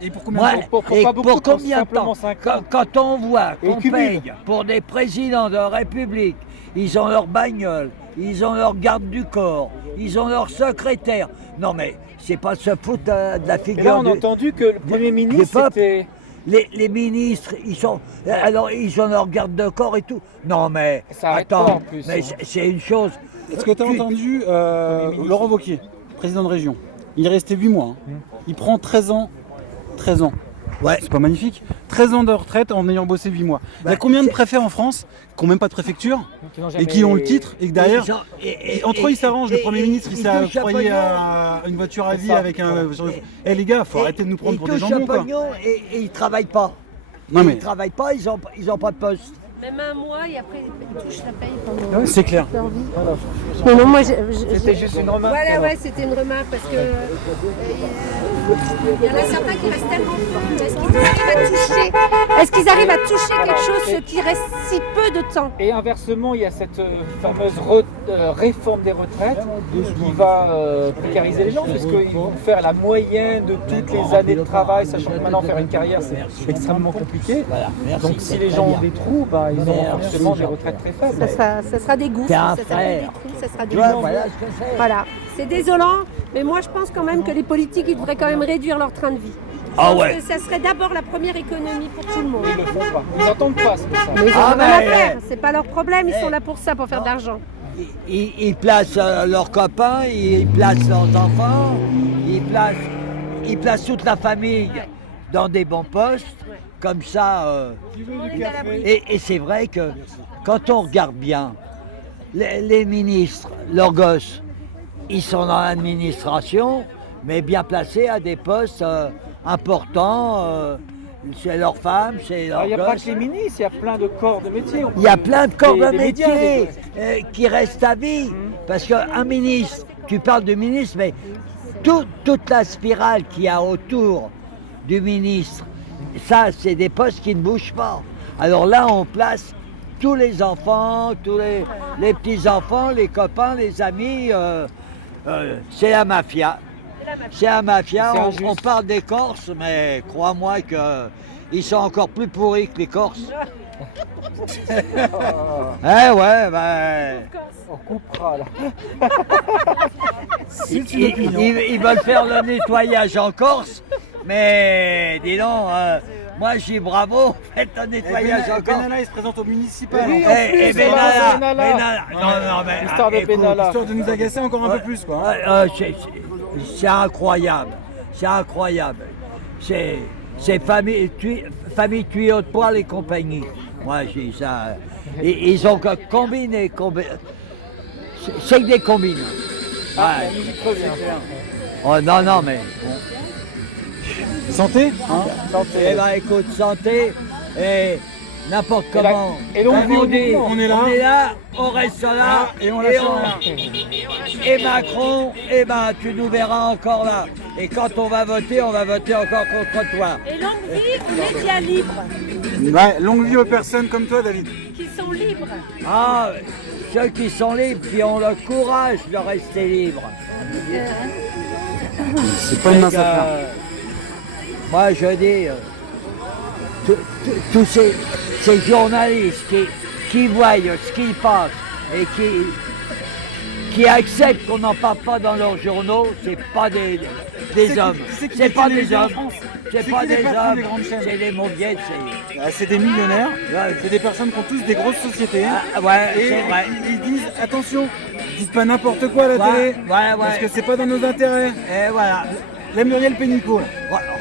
Et pour combien pour combien de temps? Quand on voit qu'on paye pour des présidents de la République, ils ont leur bagnole, ils ont leur garde du corps, ils ont leur secrétaire. Non mais c'est pas se foutre de la figure. Et là on a entendu que le Premier ministre était... Les ministres, ils ont leur garde de corps et tout. Non mais ça attends, pas en plus, mais c'est une chose. Est-ce que tu as entendu Laurent Wauquiez, président de région? Il est resté 8 mois. Hein. Il prend 13 ans. 13 ans. Ouais. C'est pas magnifique. 13 ans de retraite en ayant bossé 8 mois. Il y a combien de préfets en France qui n'ont même pas de préfecture et qui ont le titre et que derrière, entre eux ils s'arrangent. Le Premier ministre il s'est octroyé une voiture à vie avec un... Eh les gars, faut arrêter de nous prendre pour des jambons quoi. Et ils travaillent pas. Non, mais... Ils travaillent pas, ils ont pas de poste. Même un mois et après ils touchent la paye pendant c'est clair. leur vie. Non, moi c'était juste une remarque. Voilà, ouais, c'était une remarque parce que il y en a certains qui restent tellement forts. Est-ce qu'ils arrivent à toucher quelque chose qui reste si peu de temps? Et inversement, il y a cette fameuse réforme des retraites qui va précariser les gens parce qu'ils vont faire la moyenne de toutes les années de travail, sachant que maintenant faire une carrière c'est extrêmement compliqué. Voilà, donc si les gens ont des trous, ils auront forcément des retraites très faibles. Ça sera des gouffres, ça sera des trous, ça sera des gouffres. Voilà, c'est désolant, mais moi je pense quand même que les politiques ils devraient quand même réduire leur train de vie. Ah ouais. Ça serait d'abord la première économie pour tout le monde. Ils le font pas. Ils n'entendent pas ce que ça. Mais ils ont rien à faire, c'est pas leur problème, ils sont là pour ça, pour faire de l'argent. Ils placent leurs copains, ils placent leurs enfants, ils placent toute la famille dans des bons postes, comme ça. Et c'est vrai que quand on regarde bien, les ministres, leurs gosses, ils sont dans l'administration, mais bien placés à des postes importants. C'est leurs femmes, c'est leurs gosses. Il n'y a pas que les ministres, il y a plein de corps de métiers. Il y a plein de corps de métiers qui restent à vie. Parce qu'un ministre, tu parles de ministre, mais toute la spirale qu'il y a autour du ministre, ça, c'est des postes qui ne bougent pas. Alors là, on place tous les enfants, tous les petits-enfants, les copains, les amis. C'est la mafia. C'est la mafia. On parle des Corses, mais crois-moi qu'ils sont encore plus pourris que les Corses. On coupera là. Ils veulent faire le nettoyage en Corse, mais dis donc, moi je dis bravo, faites un nettoyage en Corse. Benalla il se présente au municipal. Oui, Benalla. L'histoire de Benalla. Histoire de nous agacer encore un peu plus quoi. C'est incroyable, c'est incroyable. C'est famille tuyau de poil et compagnie. Moi je dis ça. Ils ont combiné. C'est que des combines. Oh non mais. Santé Santé. Eh ben écoute, santé et n'importe comment. Et donc on est là, on reste là et on lâche rien. Et Macron, tu nous verras encore là. Et quand on va voter encore contre toi. Et longue vie aux médias libres. Ouais, longue vie aux personnes comme toi, David. Qui sont libres. Ah, ceux qui sont libres, qui ont le courage de rester libres. C'est pas une mince affaire. Moi, je dis, tous ces journalistes qui voient ce qui passe et qui acceptent qu'on n'en parle pas dans leurs journaux, c'est pas des hommes. C'est pas des hommes. C'est pas des hommes. C'est des mauviettes. C'est des millionnaires. C'est des personnes qui ont tous des grosses sociétés. Ouais, et c'est vrai. Ils disent attention, dites pas n'importe quoi à la télé. Parce que c'est pas dans nos intérêts. Et voilà. La Muriel Pénicaud.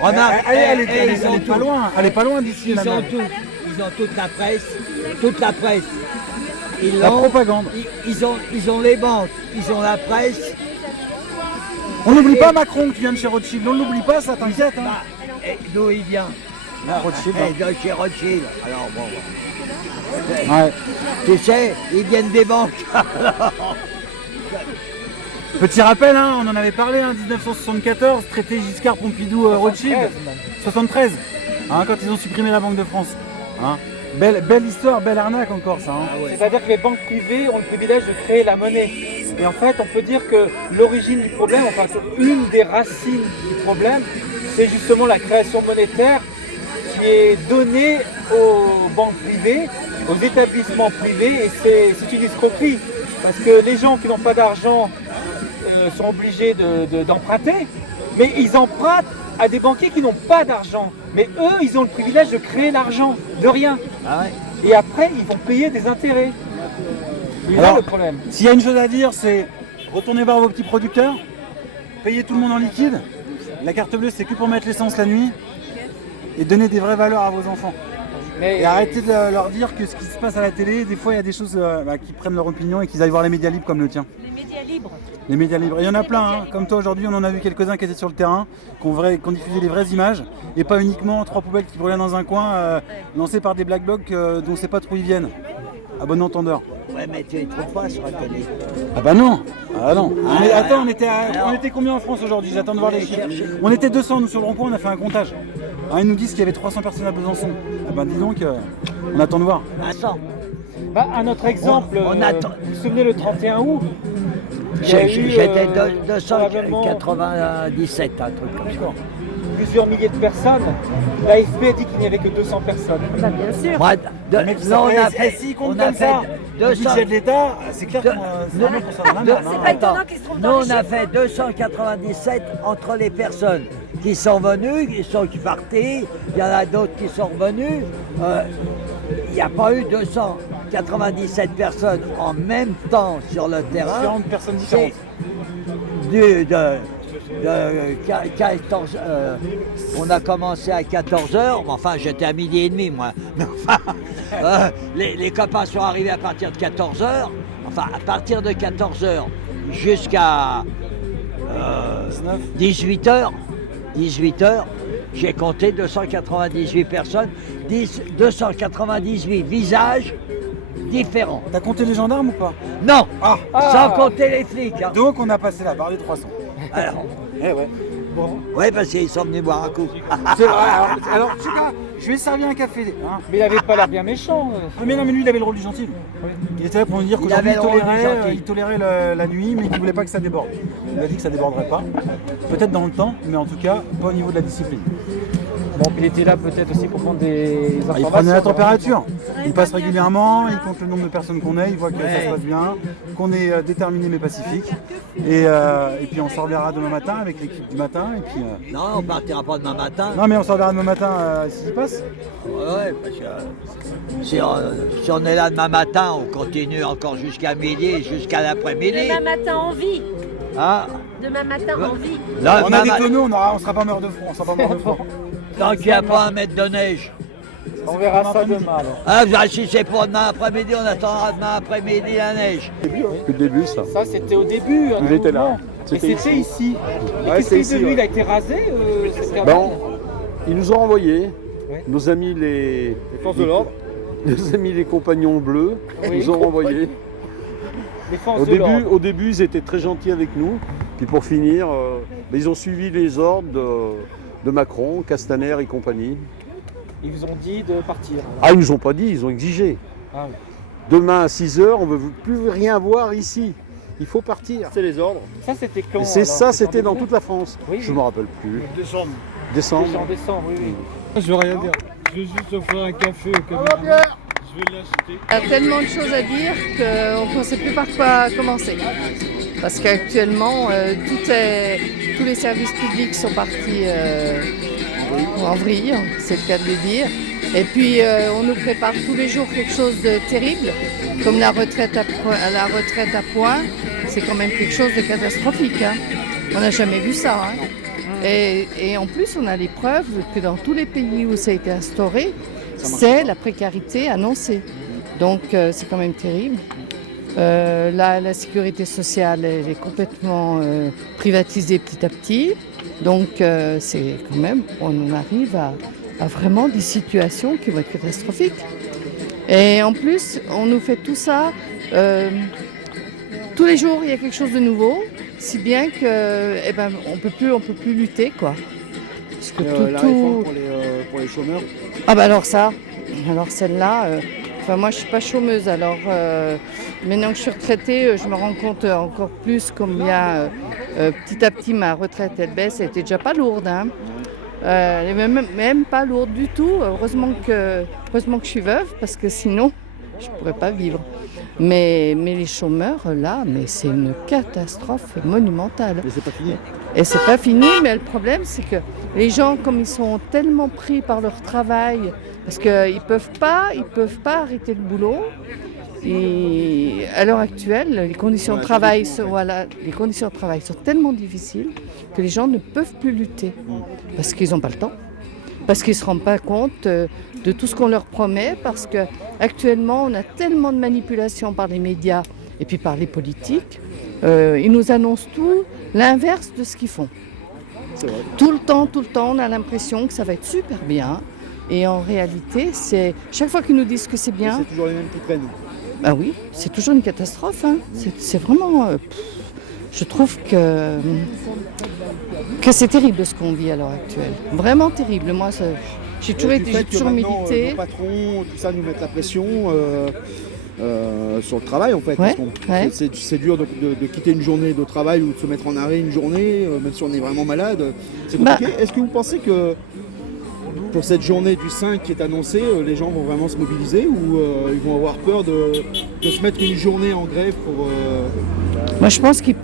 Remarque, elle est pas loin. Elle est pas loin d'ici. Ils ont toute la presse. Toute la presse. La propagande. Ils ont les banques, ils ont la presse. On n'oublie pas Macron qui vient de chez Rothschild. On l'oublie pas, ça t'inquiète. D'où il vient? Rothschild. De chez Rothschild. Alors bon. Ouais. Tu sais, ils viennent des banques. Petit rappel, on en avait parlé, 1974, traité Giscard-Pompidou-Rothschild. 73, quand ils ont supprimé la Banque de France. Belle histoire, belle arnaque encore ça. C'est-à-dire que les banques privées ont le privilège de créer la monnaie. Et en fait, on peut dire que l'origine du problème, enfin une des racines du problème, c'est justement la création monétaire qui est donnée aux banques privées, aux établissements privés, et c'est une escroquerie. Parce que les gens qui n'ont pas d'argent sont obligés d'emprunter, mais ils empruntent à des banquiers qui n'ont pas d'argent. Mais eux, ils ont le privilège de créer l'argent, de rien. Et après, ils vont payer des intérêts. C'est là le problème. S'il y a une chose à dire, c'est retournez voir vos petits producteurs, payez tout le monde en liquide. La carte bleue, c'est que pour mettre l'essence la nuit et donner des vraies valeurs à vos enfants. Et arrêtez de leur dire que ce qui se passe à la télé, des fois il y a des choses qui prennent leur opinion et qu'ils aillent voir les médias libres comme le tien. Les médias libres. Les médias libres. Et il y en a plein, comme toi aujourd'hui, on en a vu quelques-uns qui étaient sur le terrain, qui ont diffusé les vraies images et pas uniquement 3 poubelles qui brûlaient dans un coin, lancées par des black blocs dont on ne sait pas trop où ils viennent. À bon entendeur. Ouais, mais tu les trouves pas sur la télé. Ah bah non. Ah non. Mais attends, on était combien en France aujourd'hui? J'attends de voir les chiffres. On était 200 nous sur le rond-point, on a fait un comptage. Ils nous disent qu'il y avait 300 personnes à Besançon. Ah bah dis donc, on attend de voir. Un autre exemple, vous vous souvenez le 31 août? J'étais 297, un truc comme ça. Plusieurs milliers de personnes. L'AFP a dit qu'il n'y avait que 200 personnes. Bah, bien sûr. On a fait 200. Le budget de l'État, c'est clair qu'on c'est pas étonnant qu'ils se trouvent dans Nous, on a fait 297 entre les personnes qui sont venues, qui sont parties. Il y en a d'autres qui sont revenus. Il n'y a pas eu 297 personnes en même temps sur le terrain. Différentes personnes différentes. On a commencé à 14h, enfin j'étais à 12h30 moi. Mais enfin, les copains sont arrivés à partir de 14h, enfin à partir de 14h jusqu'à 18h, j'ai compté 298 personnes, 298 visages différents. T'as compté les gendarmes ou pas? Non, sans compter les flics. Donc on a passé la barre des 300. Alors, ouais. Bon. Ouais, parce qu'ils sont venus boire un coup. C'est vrai, alors en tout cas, je vais servir un café. Mais il avait pas l'air bien méchant. Mais non, mais lui il avait le rôle du gentil. Il était là pour nous dire qu'aujourd'hui il tolérait la nuit, mais qu'il ne voulait pas que ça déborde. Il a dit que ça ne déborderait pas. Peut-être dans le temps, mais en tout cas, pas au niveau de la discipline. Bon, il était là peut-être aussi pour prendre des informations. Il prenait la température. Il passe régulièrement, il compte le nombre de personnes qu'on est, il voit que ça se passe bien, qu'on est déterminé mais pacifique. Et puis on se reverra demain matin avec l'équipe du matin. Et puis, non, on partira pas demain matin. Non, mais on se reverra demain matin s'il passe. Ouais, parce que si on est là demain matin, on continue encore jusqu'à midi, jusqu'à l'après-midi. Demain matin en vie. Demain matin en vie. Là, on a des tonneaux, on sera pas mort de froid. Tant qu'il n'y a pas un mètre de neige. On verra ça demain alors. Si c'est pour demain après-midi, on attendra demain après-midi la neige. Depuis le début, ça. Ça, c'était au début. Il était là. Et c'était ici. Et qu'est-ce qu'il est devenu? Il a été rasé ils nous ont envoyé, nos amis les forces de l'ordre, nos amis les compagnons bleus, nous ont renvoyés. Au début, ils étaient très gentils avec nous. Puis pour finir, ils ont suivi les ordres de Macron, Castaner et compagnie. Ils vous ont dit de partir. Ils nous ont pas dit, ils ont exigé. Demain à 6h, on ne veut plus rien voir ici. Il faut partir. C'est les ordres. Ça, c'était quand? C'était dans toute la France. Je ne me rappelle plus. Décembre, oui. Je veux rien dire. Je veux juste offrir un café au caméraman. Je vais l'acheter. Il y a tellement de choses à dire qu'on ne sait plus par quoi commencer. Parce qu'actuellement, tous les services publics sont partis en vrille, c'est le cas de le dire. Et puis on nous prépare tous les jours quelque chose de terrible, comme la retraite à points. C'est quand même quelque chose de catastrophique. Hein. On n'a jamais vu ça. Hein. Et en plus, on a les preuves que dans tous les pays où ça a été instauré, c'est la précarité annoncée. Donc c'est quand même terrible. La sécurité sociale, elle est complètement privatisée petit à petit. Donc c'est quand même, on arrive à vraiment des situations qui vont être catastrophiques. Et en plus, on nous fait tout ça. Tous les jours, il y a quelque chose de nouveau, si bien que, on peut plus lutter, quoi. Parce que la réforme pour les chômeurs. Ah alors celle-là. Moi, je suis pas chômeuse, alors maintenant que je suis retraitée, je me rends compte encore plus combien petit à petit ma retraite elle baisse. Elle était déjà pas lourde, hein. Elle n'est même pas lourde du tout. Heureusement que je suis veuve, parce que sinon je pourrais pas vivre. Mais les chômeurs là, mais c'est une catastrophe monumentale. Mais c'est pas fini. Et c'est pas fini, mais le problème c'est que les gens, comme ils sont tellement pris par leur travail, parce qu'ils peuvent pas arrêter le boulot. Et à l'heure actuelle, les conditions de travail sont tellement difficiles que les gens ne peuvent plus lutter parce qu'ils n'ont pas le temps, parce qu'ils ne se rendent pas compte de tout ce qu'on leur promet, parce qu'actuellement on a tellement de manipulations par les médias et puis par les politiques. Ils nous annoncent tout l'inverse de ce qu'ils font. C'est vrai. Tout le temps, on a l'impression que ça va être super bien. Et en réalité, c'est chaque fois qu'ils nous disent que c'est bien. C'est toujours les mêmes qui prennent. Ah oui, c'est toujours une catastrophe. Hein. C'est vraiment. Je trouve que c'est terrible ce qu'on vit à l'heure actuelle. Vraiment terrible. Moi, j'ai toujours milité. Nos patrons, tout ça, nous mettent la pression sur le travail, en fait. Ouais, parce que c'est dur de quitter une journée de travail ou de se mettre en arrêt une journée, même si on est vraiment malade. C'est compliqué. Est-ce que vous pensez que pour cette journée du 5 qui est annoncée, les gens vont vraiment se mobiliser ou ils vont avoir peur de se mettre une journée en grève pour... Moi, je pense qu'ils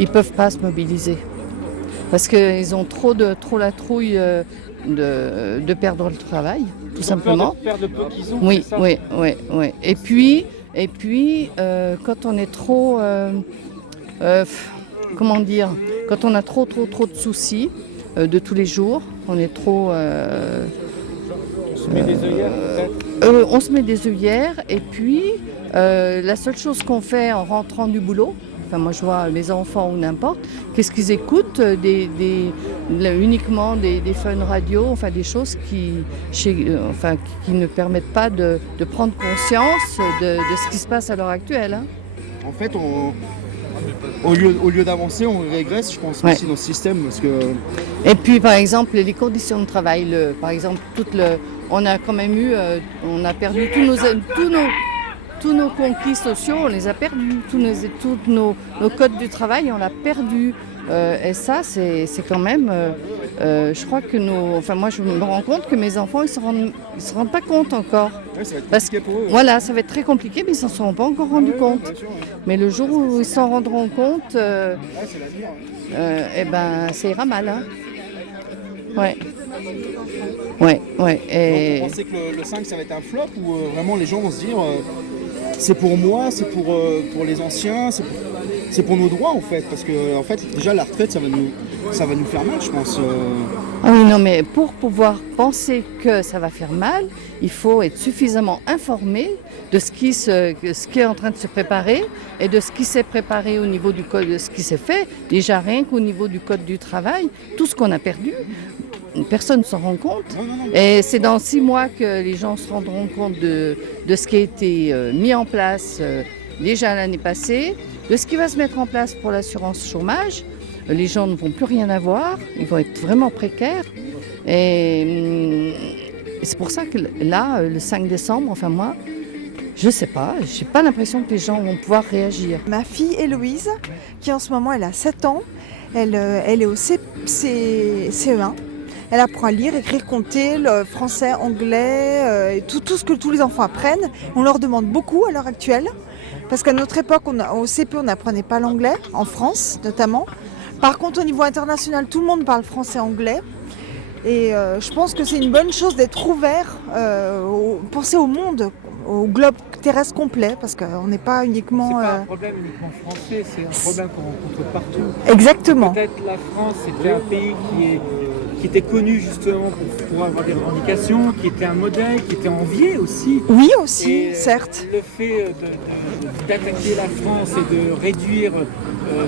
ne peuvent pas se mobiliser. Parce qu'ils ont trop la trouille de perdre le travail, tout simplement. Perdre le peu qu'ils ont, oui, ça. Oui. Et puis quand on est trop... comment dire ? Quand on a trop de soucis de tous les jours, on est trop... on se met des œillères peut-être. On se met des œillères et puis la seule chose qu'on fait en rentrant du boulot, enfin moi je vois mes enfants ou n'importe, qu'est-ce qu'ils écoutent uniquement des fun radio, enfin des choses qui ne permettent pas de prendre conscience de ce qui se passe à l'heure actuelle. Hein. En fait, au lieu d'avancer, on régresse, je pense, aussi dans ce système. Parce que... Et puis, par exemple, les conditions de travail. Par exemple, on a quand même on a perdu tous nos conquis sociaux, on les a perdus. Tous nos codes du travail, on l'a perdu. Et ça, c'est quand même... je crois que moi, je me rends compte que mes enfants, ils se rendent pas compte encore. Ouais, ça va être compliqué pour eux. Voilà, ça va être très compliqué, mais ils s'en seront pas encore rendus compte. Bien sûr, ouais. Mais le jour où ils s'en rendront compte, c'est l'avenir. ça ira mal. Hein. Ouais. Et... Donc, vous pensez que le 5, ça va être un flop ou vraiment les gens vont se dire c'est pour moi, c'est pour les anciens, c'est pour nos droits en fait, parce que en fait déjà la retraite ça va nous faire mal, je pense. Ah oui, non, mais pour pouvoir penser que ça va faire mal, il faut être suffisamment informé de ce qui est en train de se préparer et de ce qui s'est préparé au niveau du code, de ce qui s'est fait, déjà rien qu'au niveau du code du travail, tout ce qu'on a perdu. Personne ne s'en rend compte. Non. Et c'est dans 6 mois que les gens se rendront compte de ce qui a été mis en place déjà l'année passée, de ce qui va se mettre en place pour l'assurance chômage. Les gens ne vont plus rien avoir, ils vont être vraiment précaires. Et c'est pour ça que là, le 5 décembre, enfin moi, je sais pas, j'ai pas l'impression que les gens vont pouvoir réagir. Ma fille Héloïse, qui en ce moment elle a 7 ans, elle est au CE1. Elle apprend à lire, écrire, compter, le français, anglais, tout ce que tous les enfants apprennent. On leur demande beaucoup à l'heure actuelle. Parce qu'à notre époque, au CP, on n'apprenait pas l'anglais, en France notamment. Par contre, au niveau international, tout le monde parle français-anglais. Et je pense que c'est une bonne chose d'être ouvert, penser au monde, au globe terrestre complet, parce qu'on n'est pas uniquement... C'est pas un problème uniquement français, c'est un problème qu'on rencontre partout. Exactement. Peut-être la France était un pays qui était connu justement pour avoir des revendications, qui était un modèle, qui était envié aussi. Oui aussi, et, certes. Le fait d'attaquer la France et de réduire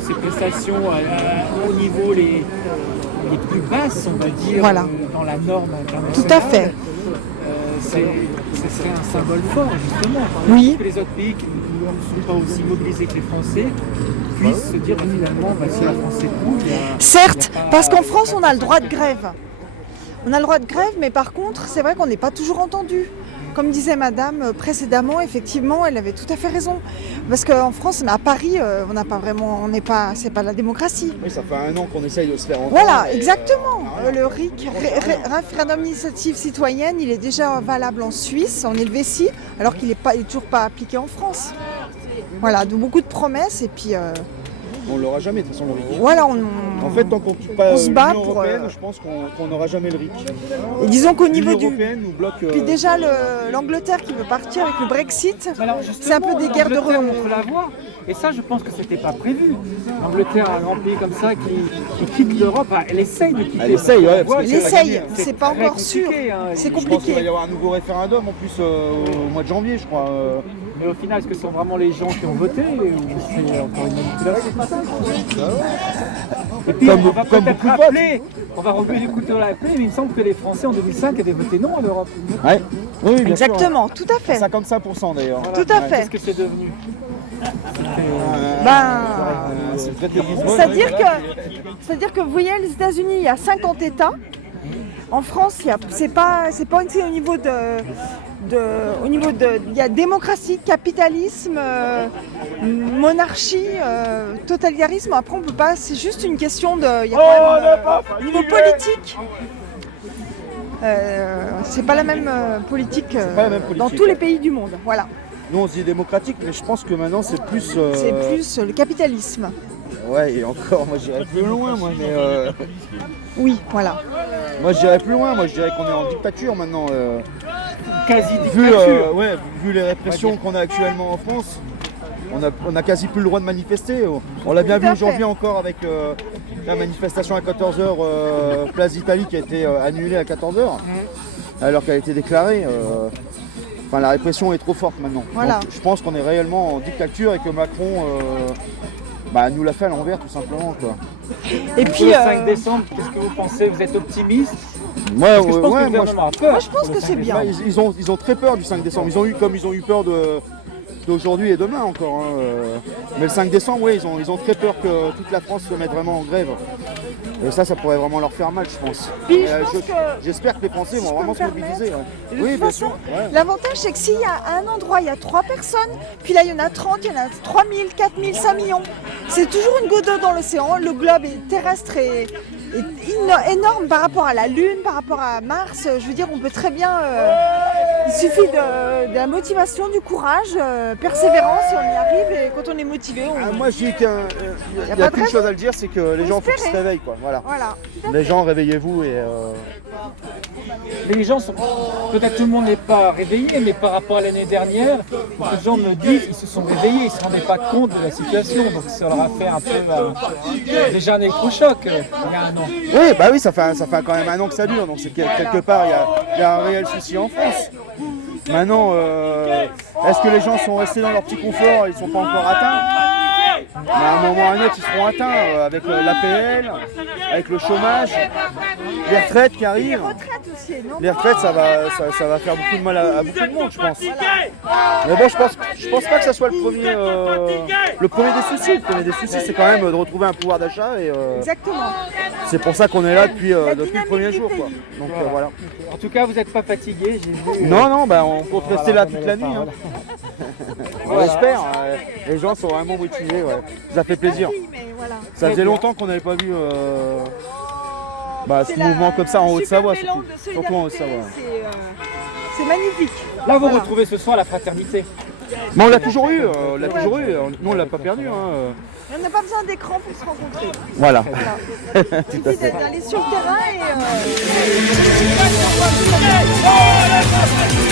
ses prestations au niveau les plus basses, on va dire, voilà. Dans la norme internationale. Tout à fait. Ce serait un symbole fort, justement. Oui. Que les autres pays qui ne sont pas aussi mobilisés que les Français puissent se dire finalement, si la France est cool. Certes, parce qu'en France, on a le droit de grève. On a le droit de grève, mais par contre, c'est vrai qu'on n'est pas toujours entendu. Comme disait madame précédemment, effectivement, elle avait tout à fait raison. Parce qu'en France, à Paris, on n'a pas vraiment, c'est pas la démocratie. Oui, ça fait 1 an qu'on essaye de se faire entendre. Voilà, exactement. Le RIC, référendum d'initiative citoyenne, il est déjà valable en Suisse, en Helvétie, alors qu'il n'est toujours pas appliqué en France. Voilà, donc beaucoup de promesses et puis... On l'aura jamais de toute façon le RIC. Voilà, en fait, tant qu'on ne quitte pas l'Union européenne, je pense qu'on n'aura jamais le RIC. Et disons qu'au niveau l'Union européenne nous bloque. Puis déjà l'Angleterre qui veut partir avec le Brexit, c'est un peu des guerres de remous. La voie. Et ça, je pense que c'était pas prévu. L'Angleterre, un grand pays comme ça qui quitte l'Europe, elle essaye de quitter. Elle essaye, ouais. Elle essaye, c'est pas encore sûr. C'est compliqué. Je pense qu'il va y avoir un nouveau référendum en plus au mois de janvier, je crois. Mais au final, est-ce que ce sont vraiment les gens qui ont voté ou c'est encore une manipulation? Et puis on va peut-être rappeler, on va remuer les couteaux à la plaie, mais il me semble que les Français en 2005 avaient voté non en Europe. Ouais. Oui, bien exactement, sûr. Tout à fait. 55% d'ailleurs. Voilà. Tout à fait. Qu'est-ce que c'est devenu? C'est-à-dire que vous voyez, les États-Unis, il y a 50 États. En France, c'est pas au niveau il y a démocratie, capitalisme, monarchie, totalitarisme. Après, on peut pas. C'est juste une question de. Il y a au niveau politique. C'est pas la même politique dans tous les pays du monde. Voilà. Nous, on se dit démocratique, mais je pense que maintenant, c'est plus. C'est plus le capitalisme. Ouais, et encore, moi, j'irais plus loin, moi, mais. Oui, voilà. Moi, j'irais plus loin. Moi, je dirais qu'on est en dictature maintenant. Quasi-dictature. Vu les répressions qu'on a actuellement en France, on a quasi plus le droit de manifester. On l'a bien vu aujourd'hui encore avec la manifestation à 14h, place d'Italie, qui a été annulée à 14h, alors qu'elle a été déclarée. Enfin, la répression est trop forte maintenant. Voilà. Donc, je pense qu'on est réellement en dictature et que Macron nous l'a fait à l'envers, tout simplement, quoi. Et puis le 5 décembre, qu'est-ce que vous pensez? Vous êtes optimiste? Moi, je pense que le gouvernement a peur. Moi, je pense que c'est bien. Ils ont très peur du 5 décembre. Ils ont eu peur d'aujourd'hui et demain encore. Mais le 5 décembre, oui, ils ont très peur que toute la France se mette vraiment en grève. Et ça pourrait vraiment leur faire mal, je pense. J'espère que les Français vont vraiment se mobiliser. Ouais. Oui, bien sûr. Ouais. L'avantage, c'est que s'il y a un endroit, il y a 3 personnes, puis là, il y en a 30, il y en a 3000, 4000, 5 millions. C'est toujours une goutte d'eau dans l'océan. Le globe terrestre est énorme par rapport à la Lune, par rapport à Mars. Je veux dire, on peut très bien... il suffit de la motivation, du courage, persévérance, et on y arrive. Et quand on est motivé, moi, je dis qu'il y a qu'une chose à le dire, c'est que les gens, faut qu'ils se réveillent, quoi. Voilà. Les gens, réveillez-vous et... Les gens sont... Peut-être tout le monde n'est pas réveillé, mais par rapport à l'année dernière, beaucoup de gens me disent qu'ils se sont réveillés, ils ne se rendaient pas compte de la situation. Donc ça leur a fait un peu déjà un électrochoc il y a 1 an. Oui, ça fait quand même 1 an que ça dure. Donc c'est quelque part, il y a un réel souci en France. Maintenant, est-ce que les gens sont restés dans leur petit confort et ils ne sont pas encore atteints? Mais à un moment ou à un autre, ils seront atteints avec l'APL, avec le chômage, les retraites qui arrivent. Les retraites, ça va faire beaucoup de mal à beaucoup de monde, je pense. Mais bon, je pense pas que ça soit le premier des soucis. Le premier des soucis, c'est quand même de retrouver un pouvoir d'achat. Exactement. C'est pour ça qu'on est là depuis le premier jour, quoi. Donc voilà. En tout cas, vous n'êtes pas fatigué, j'ai vu. Non, on compte rester là toute la nuit. Voilà. On espère. Les gens sont vraiment motivés. Ouais. Ça fait plaisir. Ça faisait longtemps qu'on n'avait pas vu ce mouvement comme ça en Haute-Savoie, surtout en Haute-Savoie. C'est magnifique. Là, vous retrouvez ce soir la fraternité. Mais on l'a toujours eu, nous on l'a pas perdu. Hein. On n'a pas besoin d'écran pour se rencontrer. Voilà. Il Tout à suffit fait. d'aller sur le terrain et...